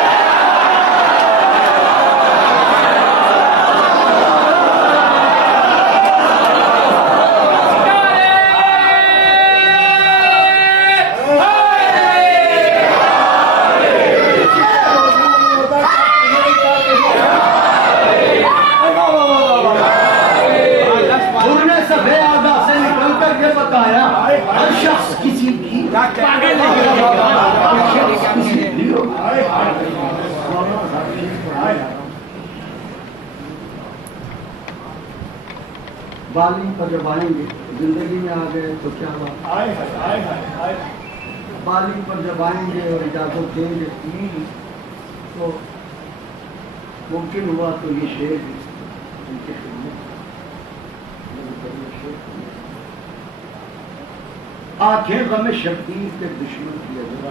हर बाली पर जब आएंगे जिंदगी में आ गए तो क्या बात, बाली पर जब आएंगे और इजाजत देंगे तो मुमकिन हुआ तो ये शेर उनके खिदमत आंखें गम शब्दीर के दुश्मन की अजरा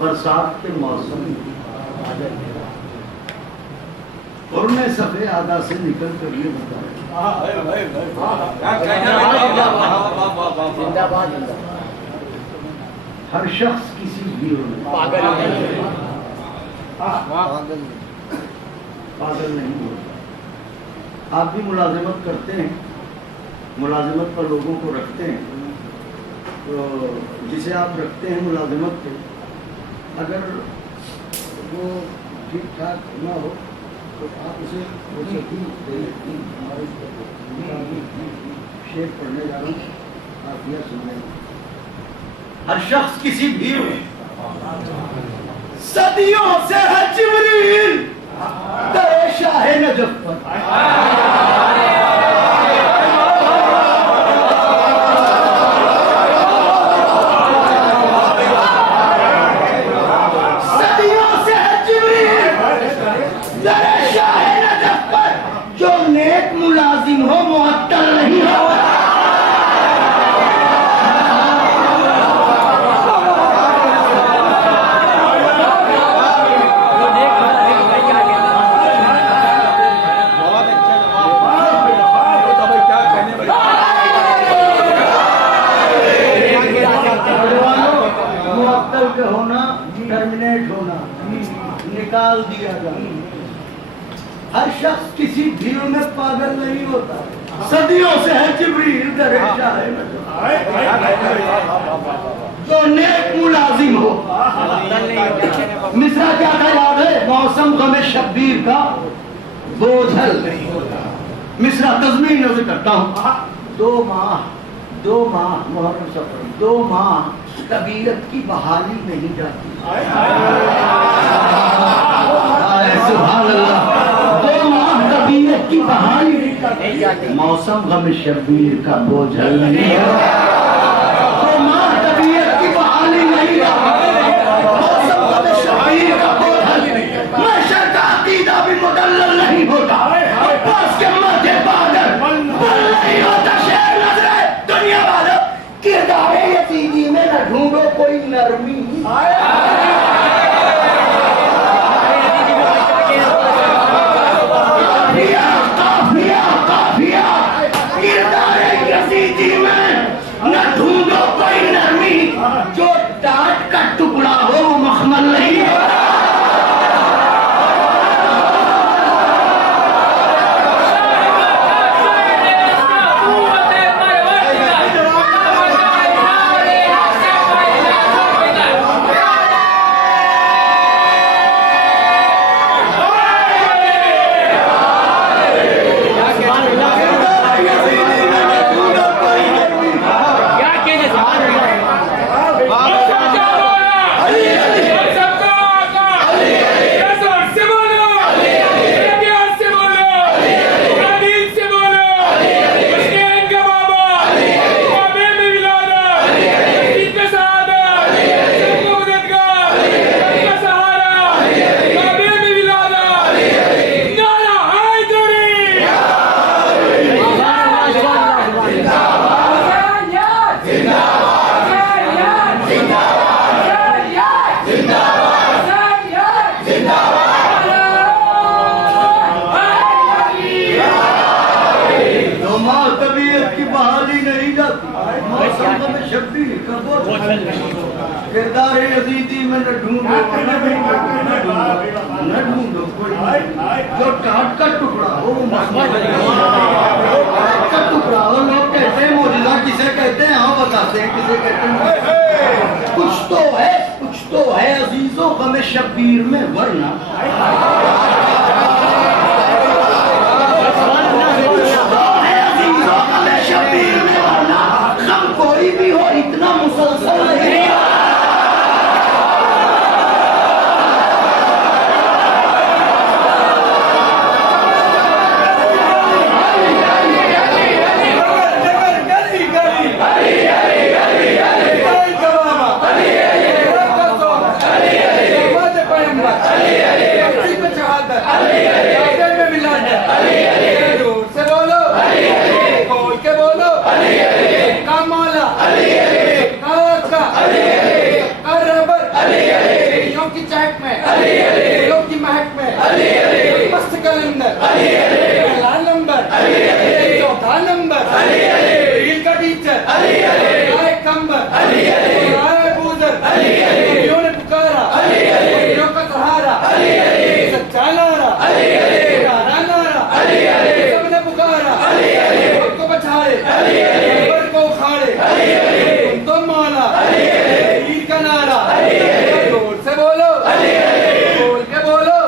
बरसात के मौसम और मैं सफे आदा से निकल कर ये जिंदाबाद हर शख्स किसी हीरो में पागल नहीं होता। आप भी मुलाजिमत करते हैं, मुलाजिमत पर लोगों को रखते हैं, तो जिसे आप रखते हैं मुलाजिमत पे, अगर वो ठीक ठाक ना हो तो आप उसे शेर पढ़ने जा रहा हूँ, आप यह सुनने। हर शख्स किसी भीड़ में सदियों से है जिब्रील दरे शाह नजफ पर। सदियों से है जिब्रील दरे शाह नजफ पर, जो नेक मुलाजिम हो मुअत्तल नहीं हो। होना टर्मिनेट होना निकाल दिया जाना। हर शख्स किसी भीड़ में पागल नहीं होता। सदियों से है जिब्रील दरे शाह जो नेक मुलाजिम हो। मिसरा क्या था याद है? मौसम गमे शब्बीर का बोझल नहीं होता। मिसरा तज़मीन नज़र करता हूँ। 2 माह मुहर्रम सफर, 2 माह तबीयत की बहाली नहीं जाती। सुभान अल्लाह। 2 माह तबीयत की बहाली नहीं जाती। मौसम गम शब्बीर का बोझल नहीं है। 2 माह तबीयत की बहाली नहीं जाती। मौसम गम शब्बीर का बोझल महशर का अकीदा भी मुदल्लल नहीं होता। अब्बास के मध्य बादल नहीं होता। शेर नजरे दुनिया वालों किरदारे यतीमी में न ढूंढो कोई नरमी। काफिया किरदारे यतीमी में न ढूंढो कोई नरमी। जो डांट का टुकड़ा हो वो मखमल नहीं है। किरदार अजीजी में न ढूंढो कोई जो टाट का टुकड़ा हो। का टुकड़ा हो। लोग कहते हैं मौजूदा किसे कहते हैं? हाँ बताते हैं किसे कहते हैं। कुछ तो है अजीजों गम शब्बीर में, वरना शब्बीर में वरना गम कोई भी हो इतना मुसलसल नहीं। आए बूजर नबियों ने पुकारा नबियों का सहारा सच्चा नारा प्यारा नारा सबने पुकारा सबको बचाए ऊपर को उखाड़े तुम तो मौला ईद का नारा जोर से बोलो बोल के बोलो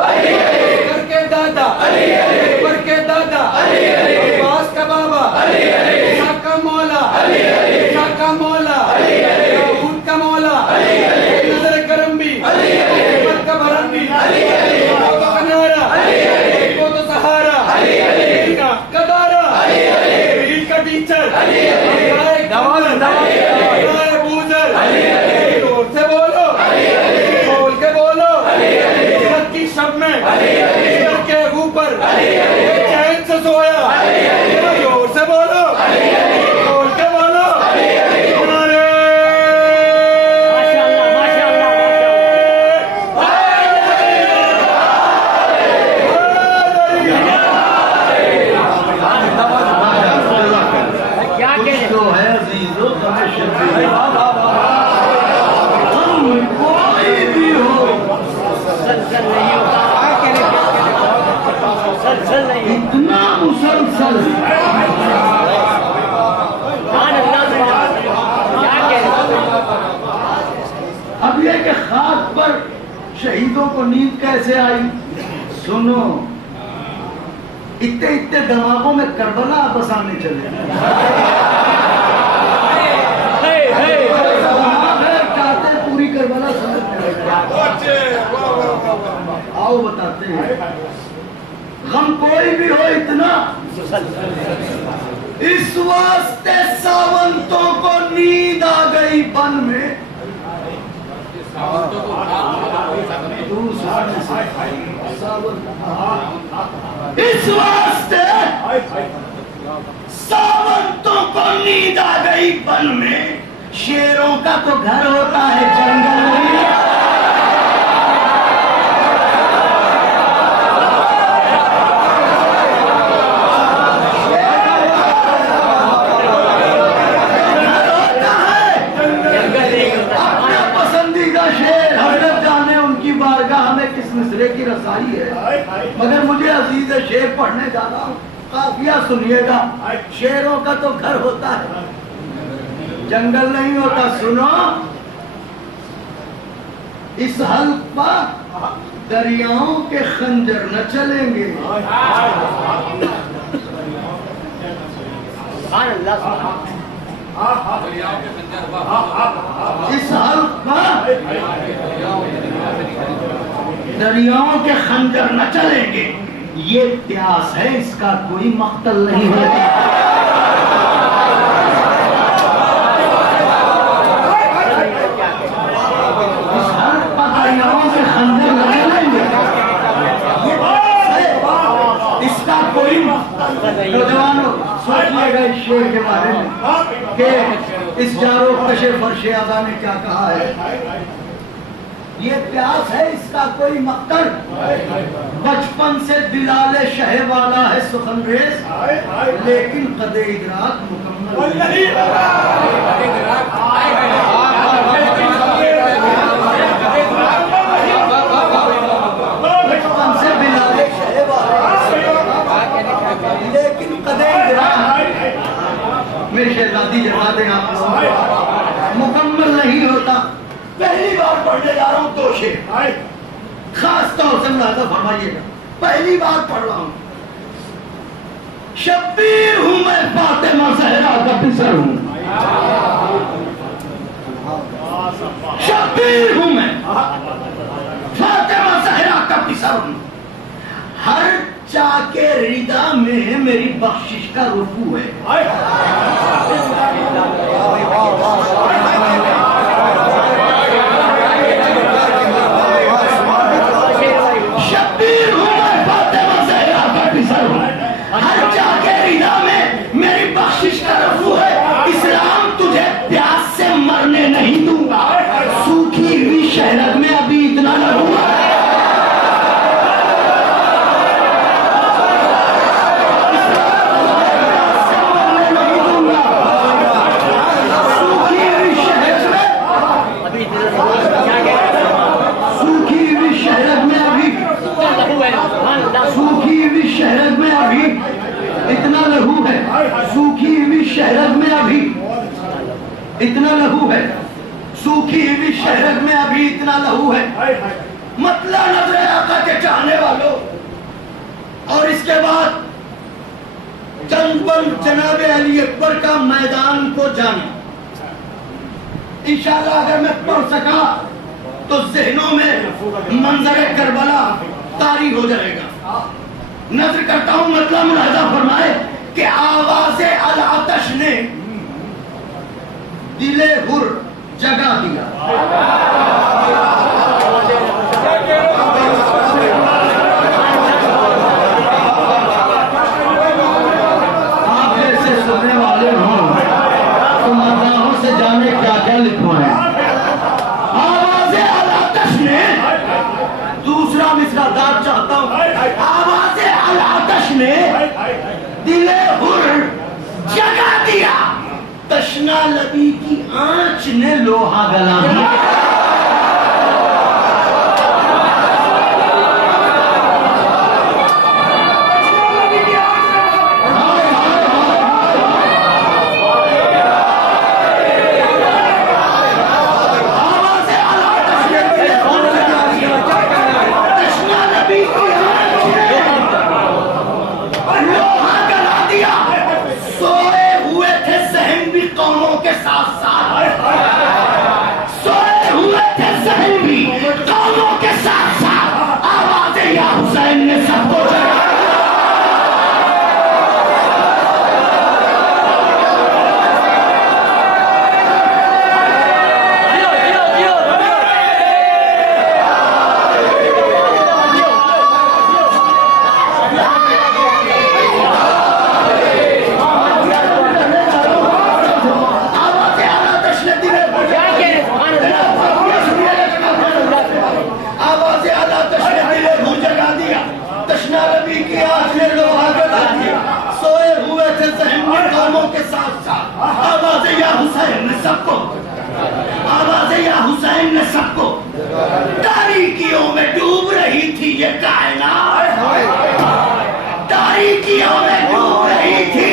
करके दादा ऊपर के दादा अब्बास का बाबा इसाक का मौला इसाक का मौला दाऊद का मौला नजर करम भी हिम्मत का भरम भी बाबा का नारा को तो सहारा का दारा ईद का टीचर बूजर जोर से बोलो बोल के बोलो इज्जत की शब में इज्जत के ऊपर चैन से सोया जोर से बोलो बोल के बोलो कुछ तो है अजीजों तुम्हें शर्मिंदा तुम कोई भी हो इतना मुसलसल अब यह कि खाक पर शहीदों को नींद कैसे आई सुनो इतने इतने दिमागों में करबला बसाने चले चाहते पूरी करबला समझ आओ बताते हैं हम कोई भी हो इतना इस वास्ते सावंतों को नींद आ गई बन में इस वास्ते सावंतों को नींद आ गई बन में शेरों का तो घर होता है जंगल में मिसरे की रसाई है मगर मुझे अजीज शेर पढ़ने जाना काफिया सुनिएगा शेरों का तो घर होता है जंगल नहीं होता सुनो इस हल्क पर दरियाओं के खंजर न चलेंगे इस हल्क पर दरियाओं के खंजर न चलेंगे ये प्यास है इसका कोई मख्तल नहीं होता इस हल्क पर दरियाओं के खंजर न चलेंगे ये प्यास है इसका कोई मख्तल नहीं नौजवानों सोचिएगा इस शेर के बारे में कि इस जारो कशे फर्शे आगा ने क्या कहा है ये प्यास है इसका कोई मक्कर बचपन से दिलाले शह वाला है सुखनरेज लेकिन कदे इदराक मुकम्मल नहीं बचपन से दिलाले शह वाला लेकिन कदे इदराक मेरी शहजादी जमा दें आप मुकम्मल नहीं होता पहली बार पढ़ने जा रहा हूँ दो शेर खास तौर से मुलाजा फरमाइएगा पहली बार पढ़ रहा हूँ शब्बीर हूँ मैं फातिमा ज़हरा का पिसर हूँ शब्बीर हूँ मैं फातिमा ज़हरा का पिसर हूँ हर चाके रिदा में मेरी बख्शिश का रुकू है शब्बीर हूँ मैं फातिमा ज़हरा का पिसर हूँ हर चाके रिदा में मेरी बख्शिश का रुकू है इस्लाम तुझे प्यास से मरने नहीं दूंगा सूखी हुई शहरत में अभी इतना न हुआ सूखी हुई बीवी शहर में अभी इतना लहू है, मतला नजर आका के चाहने वालों। और इसके बाद जंगबंद जनाबे अली अकबर का मैदान को जाने। इंशाअल्लाह अगर मैं पढ़ सका तो जहनों में मंजर करबला तारी हो जाएगा। नजर करता हूं, मतलब मुलाजा फरमाए कि आवाज़े अल आतश ने दिले हुर जगा दिया। आप जैसे सुनने वाले हो तो मज़ाहों से जाने क्या क्या लिखवाएं। आवाज़े अल आतश ने, दूसरा मिसरा दाद चाहता हूं। आवाज़े अल आतश ने दिले हुर जगा दिया, तशना लबी की आंच ने लोहा गला दिया। तारीकियों में डूब रही थी ये कायनात, तारीकियों में डूब रही थी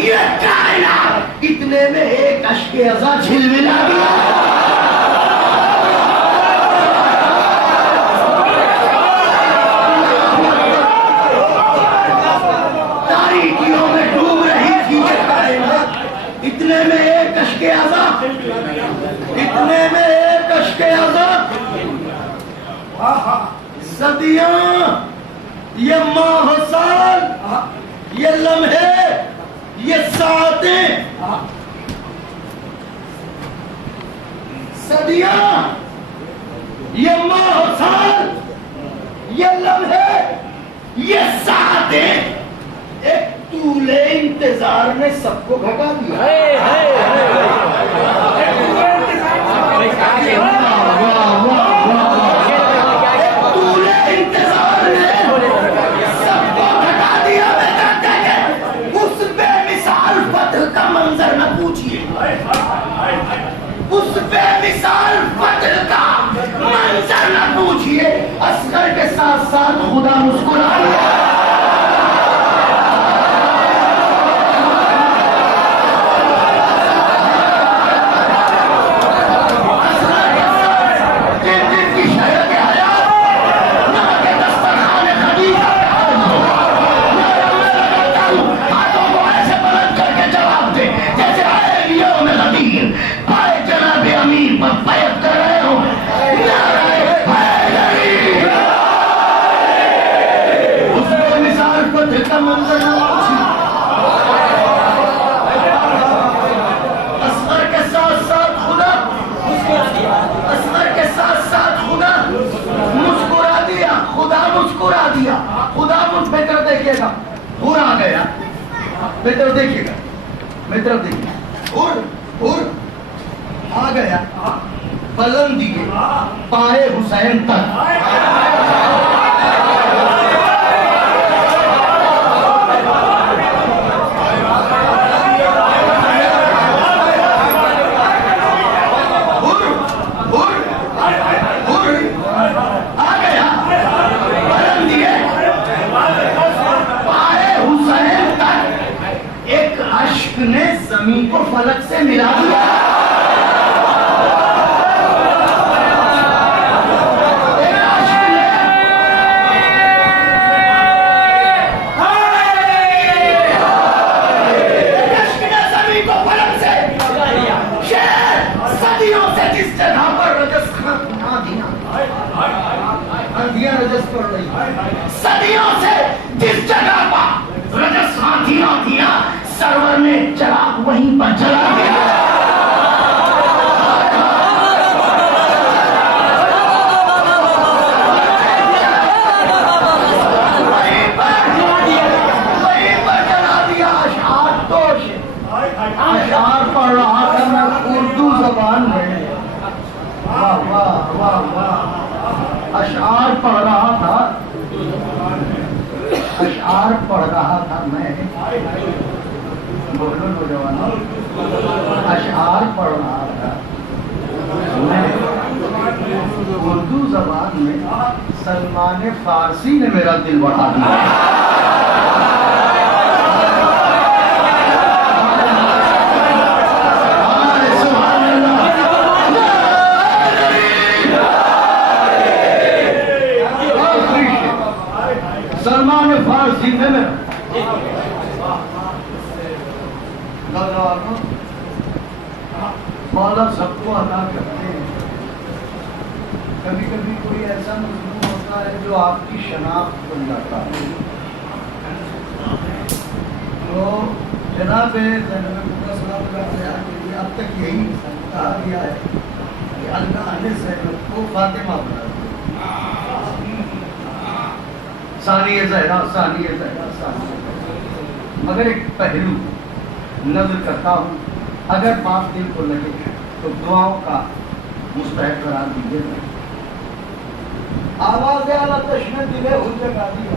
ये कायनात। इतने में एक अश्के अज़ा झिलमिला गया। तारीकियों में डूब रही थी ये कायनात, इतने में एक अश्के अज़ा, इतने में एक अश्के अज़ा। सदियां, ये माह साल, ये लम्हे, ये सातें, सदियां, ये माह साल, ये लम्हे, ये सातें, एक तूले इंतजार ने सबको भगा दिया। उस बेमिसाल फतह का मंजर न पूछिए। असगर के साथ साथ खुदा मुस्कुरा दिया। देखिएगा, हुर आ गया। मेरी तरफ देखिएगा, मेरी तरफ देखिए। हुर आ गया, पलंग दिए पाए हुसैन तक। जमीन को फलक से मिला दिया। सदियों से जिस जगह पर रजस हाथियां थियां, सरवर ने चराग वहीं पर जला दिया। अशार पढ़ रहा था मैं उर्दू जबान में, वाह वाह वाह वाह, अशार पढ़ रहा था, अशार पढ़ रहा था मैं, बोलो नौजवानों, अशार पढ़ रहा था मैं उर्दू जबान में। सलमान फारसी ने मेरा दिल बढ़ा दिया। सलमान फारसी में मौला सबको अदा करते हैं। कभी कभी कोई ऐसा मजलूम होता है जो आपकी शनाख्त बन जाता है। तो जनाब अब तक यही कहा गया है कि अल्लाह ने ज़ैनब को फातिमा बना दिया। सानिया ज़हरा, सानिया ज़हरा, सानिया। मगर एक पहलू नजर करता हूँ, अगर बात दिल को लगे तो दुआओं का मुस्तहक करार दीजिएगा। आवाज़ आला तश्ना दिले हो जगा दिया,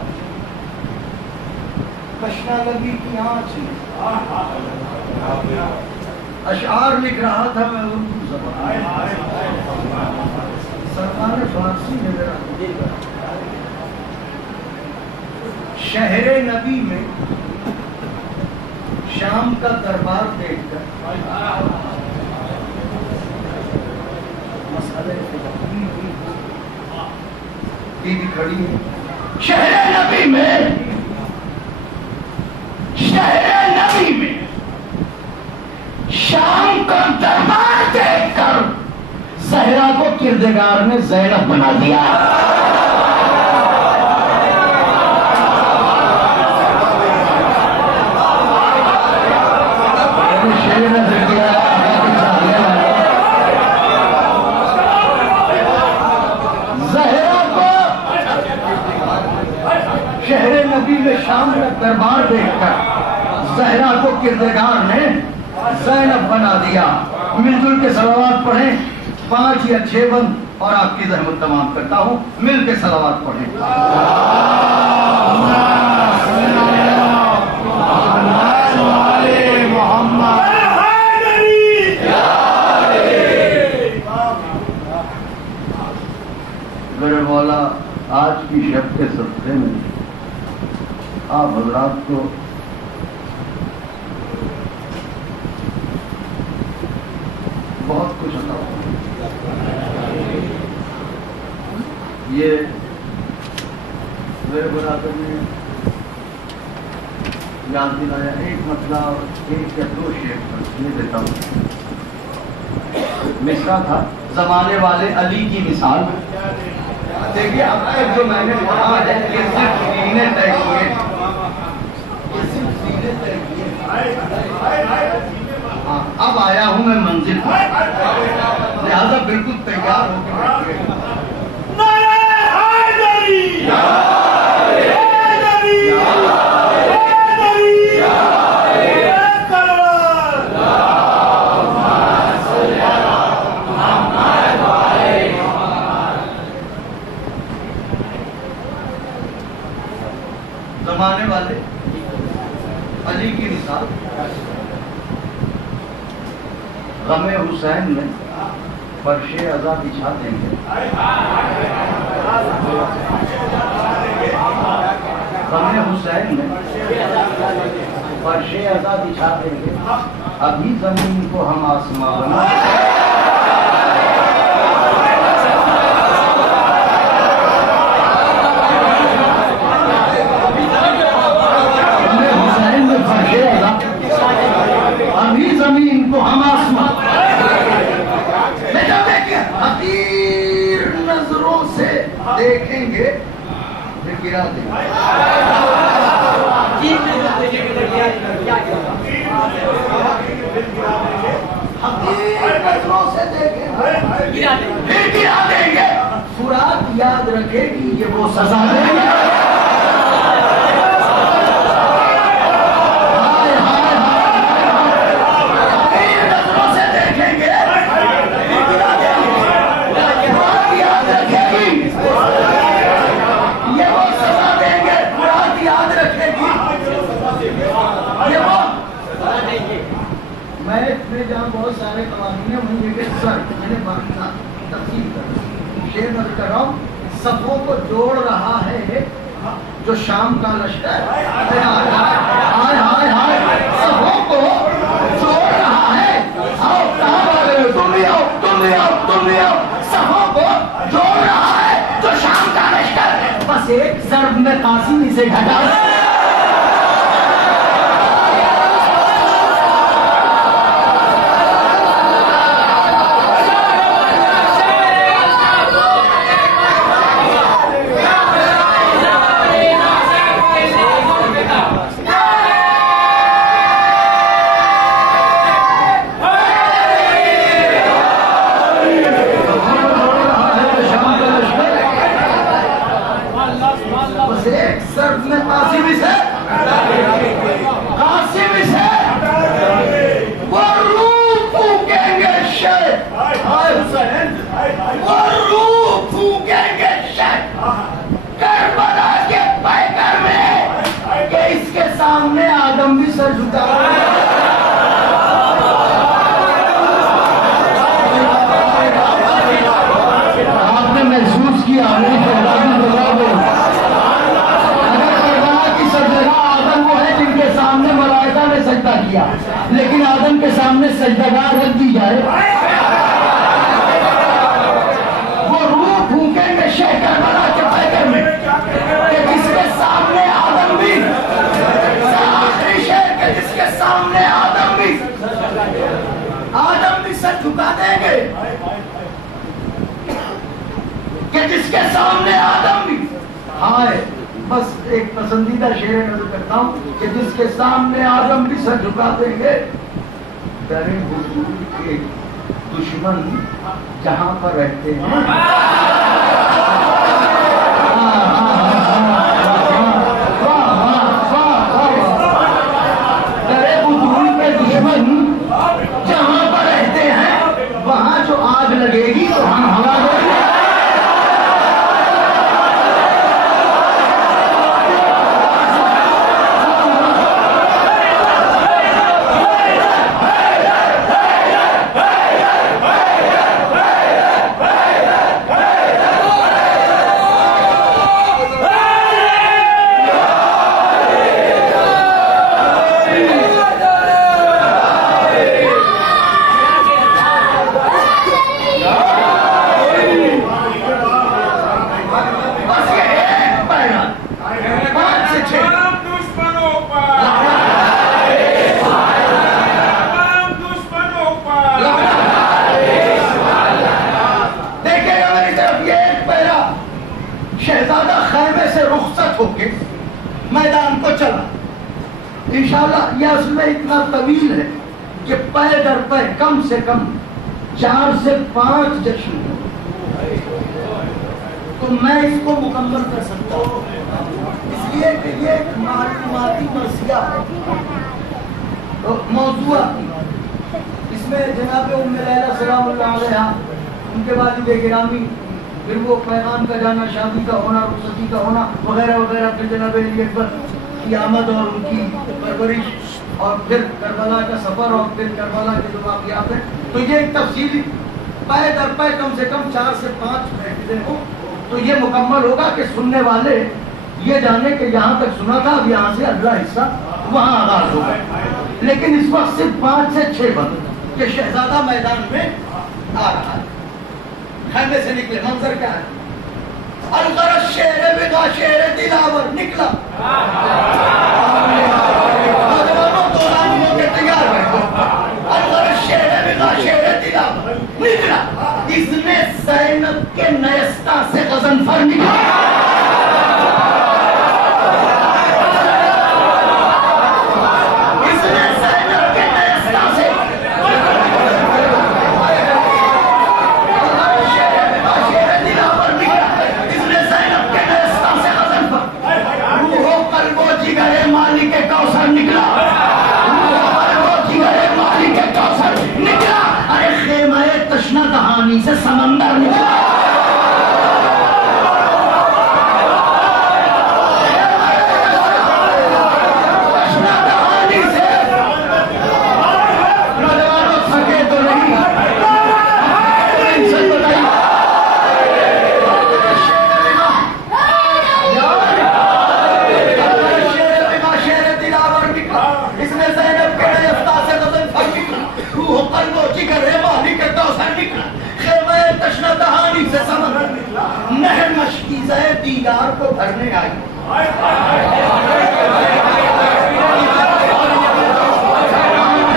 तश्ना लगी की आँच में। अशार लिख रहा था मैं उर्दू ज़बान। सलमान फारसी ने मेरा शहरे नबी में शाम का दरबार देखकर बीवी खड़ी है। शहरे नबी में, शहरे नबी में शाम का दरबार देखकर ज़हरा को किरदार ने ज़ैनब बना दिया। शहरे नबी में शाम का दरबार देखकर ज़हरा को किरदार ने ज़ैनब बना दिया। मिलजुल के सलावत पढ़ें, 5 या 6 बंद और आपकी ज़हमत तमाम करता हूँ। मिल के सलावत पढ़ें। मेरे मौला आज की शब के सदक़े में आप हजरात को बहुत कुछ अता हो। ये मेरे बराबर ने याद दिलाया। एक मतलब 1 या 2 शेर ले देता हूँ। मिसरा था, जमाने वाले अली की मिसाल। देखिए अब तक जो मैंने पढ़ा है ये सिर्फ सीने तय किए, ये सिर्फ सीने तय किए। हाँ, अब आया हूँ मैं मंजिल पर, लिहाजा बिल्कुल तैयार होकर जमाने वाले अली की मिसाल। गमे हुसैन में फर्शे अज़ा बिछा देंगे, गमे हुसैन में फर्शे अज़ा बिछा देंगे, अभी जमीन को हम आसमां बना। अभी जमीन को हम आसमां, हकीर नजरों से देखेंगे फिर गिरा दे। हम एक नजरों से देखेंगे, फिर गिरा देंगे। फुरात याद रखेगी ये वो सजा देंगे। मैं इसमें जहाँ बहुत सारे कवानीन है वहीं लेके सर मैंने बांधना तफसील कर शेर नजर कर रहा हूँ। सफों को जोड़ रहा है जो शाम का लश्कर, हाय हाय हाय सफों को जोड़ रहा है। आओ कहाँ भाग रहे हो, तुम भी आओ, तुम भी आओ, तुम भी आओ। सफों को जोड़ रहा है जो शाम का लश्कर, बस एक जर्ब में कासिम इसे घटा। सामने आदम भी सर झुका। आपने महसूस किया की सब जगह आदम वो है जिनके सामने मलाइका ने सजदा किया, लेकिन आदम के सामने सजदागार रख दी जाए, वो रूह फूकेंगे शेख करबला के पैकर में कि जिसके सामने आदम भी, जिसके सामने आदम भी सर झुका देंगे, कि जिसके सामने आदम भी। हाय बस एक पसंदीदा शेर नजर करता हूँ कि जिसके सामने आदम भी सर झुका देंगे। डरे हुजूर के दुश्मन जहां पर रहते हैं, जहां पर रहते हैं वहां जो आग लगेगी तो हम हवा देंगे। शहजादा खैमे से रुखसत होके मैदान को चला। इंशाअल्लाह यह असल में इतना तवील है कि पै दर पै कम से कम 4 से 5 जश्न हो, तो मैं इसको मुकम्मल कर सकता हूँ, इसलिए कि ये मालूमाती मर्सिया तो मौजूद आती। इसमें जनाब उम्मे लैला सलामुल्लाह अलैहा, उनके बाद बेगिरामी, फिर वो पैगाम का जाना, शादी का होना, रुखसती का होना वगैरह वगैरह, फिर जनाब अली अकबर की आमद और उनकी परवरिश, और फिर करबला का सफर, और फिर करबला के जो वाक़ियात हैं। तो ये एक तफसीली पै दर पै कम से कम 4 से 5 महफिलें हो, तो ये मुकम्मल होगा कि सुनने वाले ये जाने कि यहाँ तक सुना था, अब यहाँ से अगला हिस्सा वहाँ आगाज होगा। लेकिन इस वक्त सिर्फ 5 से 6 बंद ये शहजादा मैदान में आ रहा है, खैमे से निकले। मंजर क्या है? अलगरज शेर बिगा शेर दिलावर निकला। नौजवानों दौरान होकर तैयार बैठो। अलगरज शेर बिगा शेर दिलावर निकला। इसने ज़ैनब के नयस्ता से गज़नफर निकाला। दीदार को भरने आई।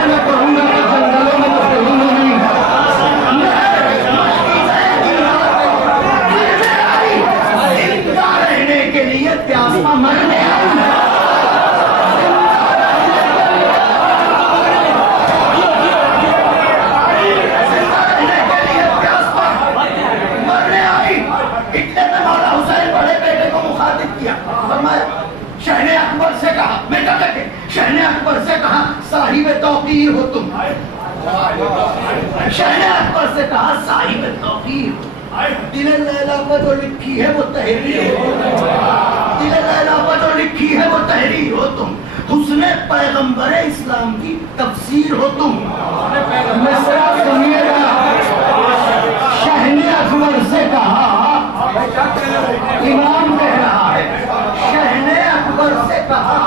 मैं कहूंगा कि जंगलों में तो कहीं नहीं जिंदा रहने के लिए प्यासा मरने आई। शहने अकबर से कहा, मैं क्या कहते शहने अकबर से कहा साहिब तौकीर हो तुम। शहने अकबर से कहा साहिब तौकीर हो। दिल लैला पर जो लिखी है वो तहरीर हो। दिल लैला पर जो लिखी है वो तहरीर हो तुम। हुस्ने पैगंबर इस्लाम की तफसीर हो तुम। मिसरा सुनिएगा, शहने अकबर से कहा, इमाम कह रहा है, शहने अकबर से कहा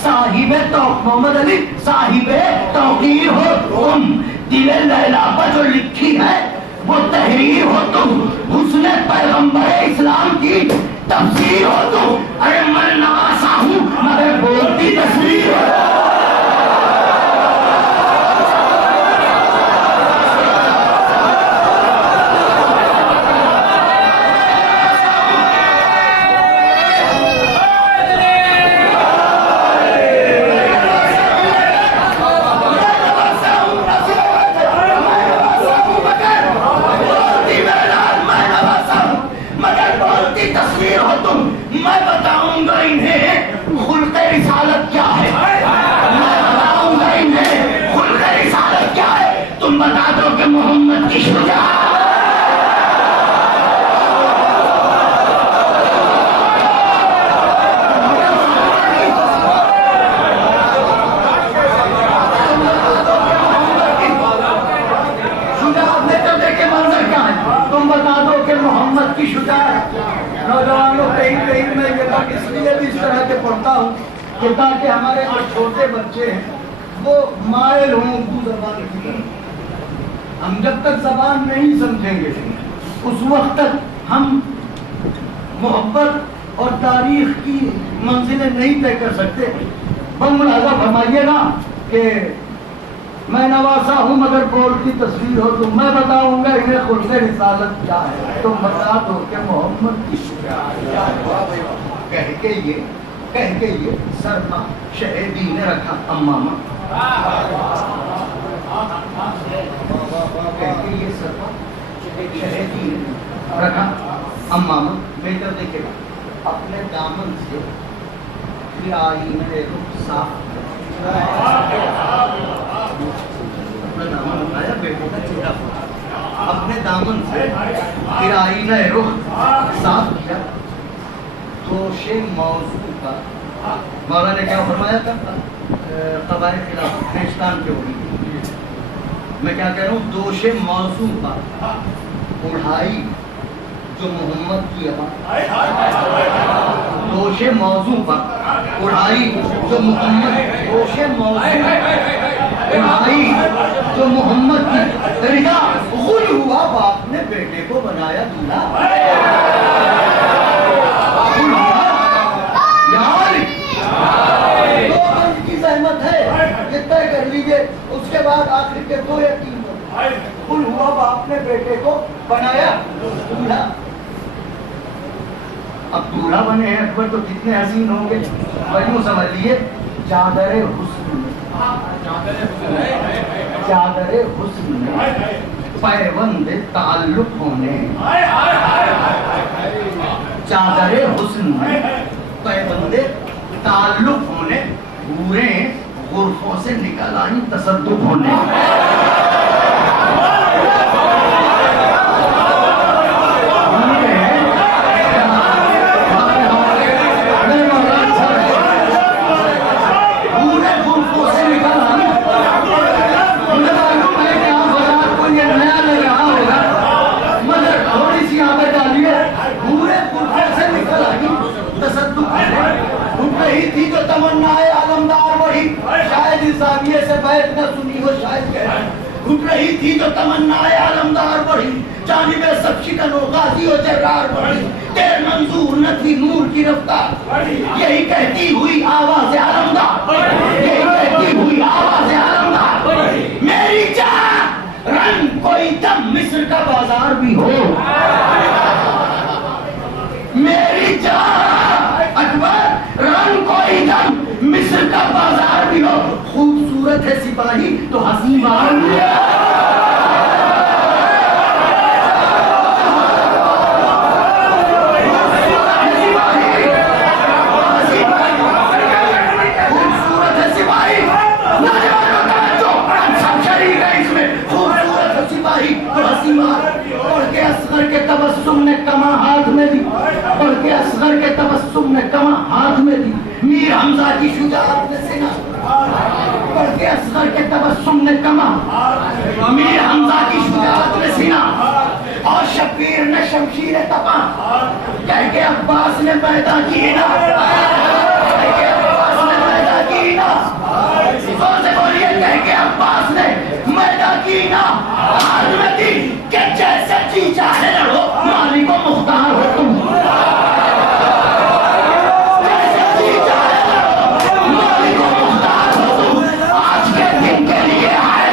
साहिब तो मोहम्मद अली साहिब तौकीर हो तुम। दिल लैला पर जो लिखी है वो तहरीर हो तुम। हुस्ने पैगंबर इस्लाम की तफसीर हो तुम। अरे मैं नवासा हूँ मगर बोलती तस्वीर हो। मैं बताऊंगा इन्हें खुल्क़े रिसालत क्या है। मैं बताऊंगा इन्हें खुल्क़े रिसालत क्या है। तुम बता दो कि मोहम्मद की शुजाअत। शुजाअत लेकर देखे मंजर क्या है। तुम बता दो कि मोहम्मद की शुजाअत। नौजवानों कहीं कहीं मैं ये बात इसलिए भी इस तरह के पढ़ता हूँ कि ताकि हमारे जो छोटे बच्चे हैं वो मायल हों उर्दू जबान की तरफ। हम जब तक जबान नहीं समझेंगे उस वक्त तक हम मोहब्बत और तारीख की मंजिलें नहीं तय कर सकते। मुलाजा फरमाइएगा कि मैं नवासा हूँ मगर बोलती तस्वीर हो तुम। मैं बताऊंगा इन्हें खुल्क़े रिसालत क्या है। तुम बता दो कि मोहम्मद की शुजाअत। कह के ये सरफा शहीदी ने रखा अम्मामा। कह के ये सरफा शहीदी ने रखा अम्मामा। बेटा देखेगा अपने दामन से फिर आईने रुख साफ उठाया, बेटे का चेहरा अपने दामन से फिर आईना रुख साफ किया। दोषे मौजू का मौला ने क्या फरमाया था क़वाए खिलाफ हिंदुस्तान के होगी। मैं क्या कह रहा हूँ, दोषे मौजू का उड़ाई जो मोहम्मद की आवाज़। दोषे मौजू पर उड़ाई जो मोहम्मद। दोषे मौजू उड़ाई जो मोहम्मद की रिदा खुद हुआ बाप ने बेटे को बनाया दूल्हा। दो बंद की सहमत है ये तय कर लीजिए। उसके बाद आखिर के दो या तीन खुद हुआ बाप ने बेटे को बनाया दूल्हा। अब दूल्हा बने हैं अकबर तो कितने हसीन होंगे। वही समझ लिए चादर हुस्न में पैबंद ताल्लुक होने। चादर हुस्न में पैबंद ताल्लुक होने। पूरे गुरफों से निकल आई तसद्दुक होने। थी जो तमन्नाए आलमदार वही शायद इंसानियत से बैठ न सुनी हो शायद घुट रही थी जो तमन्नाए आलमदार बढ़ी, जानिबे सब शिकन व गाजी व जर्रार बढ़ी, तेर मंजूर न थी नूर की रफ्तार, यही कहती हुई आवाज आलमदार, यही कहती हुई आवाज आलमदार, मेरी जान रंग कोई दम मिस्र का बाजार भी हो, मेरी जान अकबर रंग कोई दम मिस्र का बाजार भी हो, खूबसूरत है सिपाही तो हंसी मार खूबसूरत है सिपाही, सब शरीक है इसमें, खूबसूरत है सिपाही तो हंसी मार। पढ़ के असगर के तबस्सुम ने कमा हाथ में दी, पढ़ के असगर के तबस्सुम ने कमा हाथ में दी, मीर हमजा की शुजाअत ने सिना, पढ़ के असगर के तबस्सुम ने कमा, मीर हमजा की शुजाअत ने सिना, और शबीर ने शमशीर तपा, कह के अब्बास ने पैदा की ना, कह के अब्बास ने पैदा की ना, जोर से बोलिए, कह के अब्बास ने पैदा की ना, हाथ में दी कि जैसे जी चाहे लड़ो, मालिक व मुख्तार हो तुम, जैसे जी चाहे लड़ो, मालिक व मुख्तार हो तुम, आज के दिन के लिए आए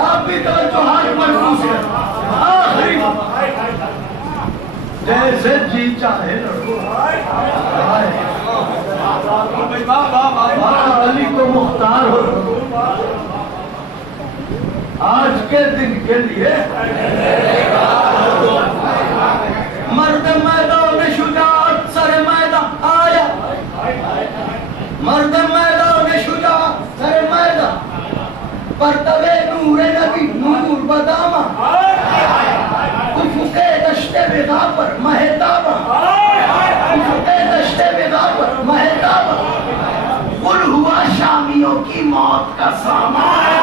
आप भी तो हाथ पर आखिरी जैसे जी चाहे लड़ो, अली को मुख्तार हो, आज के दिन के लिए मर्द मैदान शुजाअत सर मैदान आया, मर्द मैदान शुजाअत सर मैदान, परतवे नूर नबी नूर बदामा, उफुके दश्ते बिगा पर महताबा, उफुके दश्ते बिगा पर महताबा, गुल हुआ शामियों की मौत का सामान।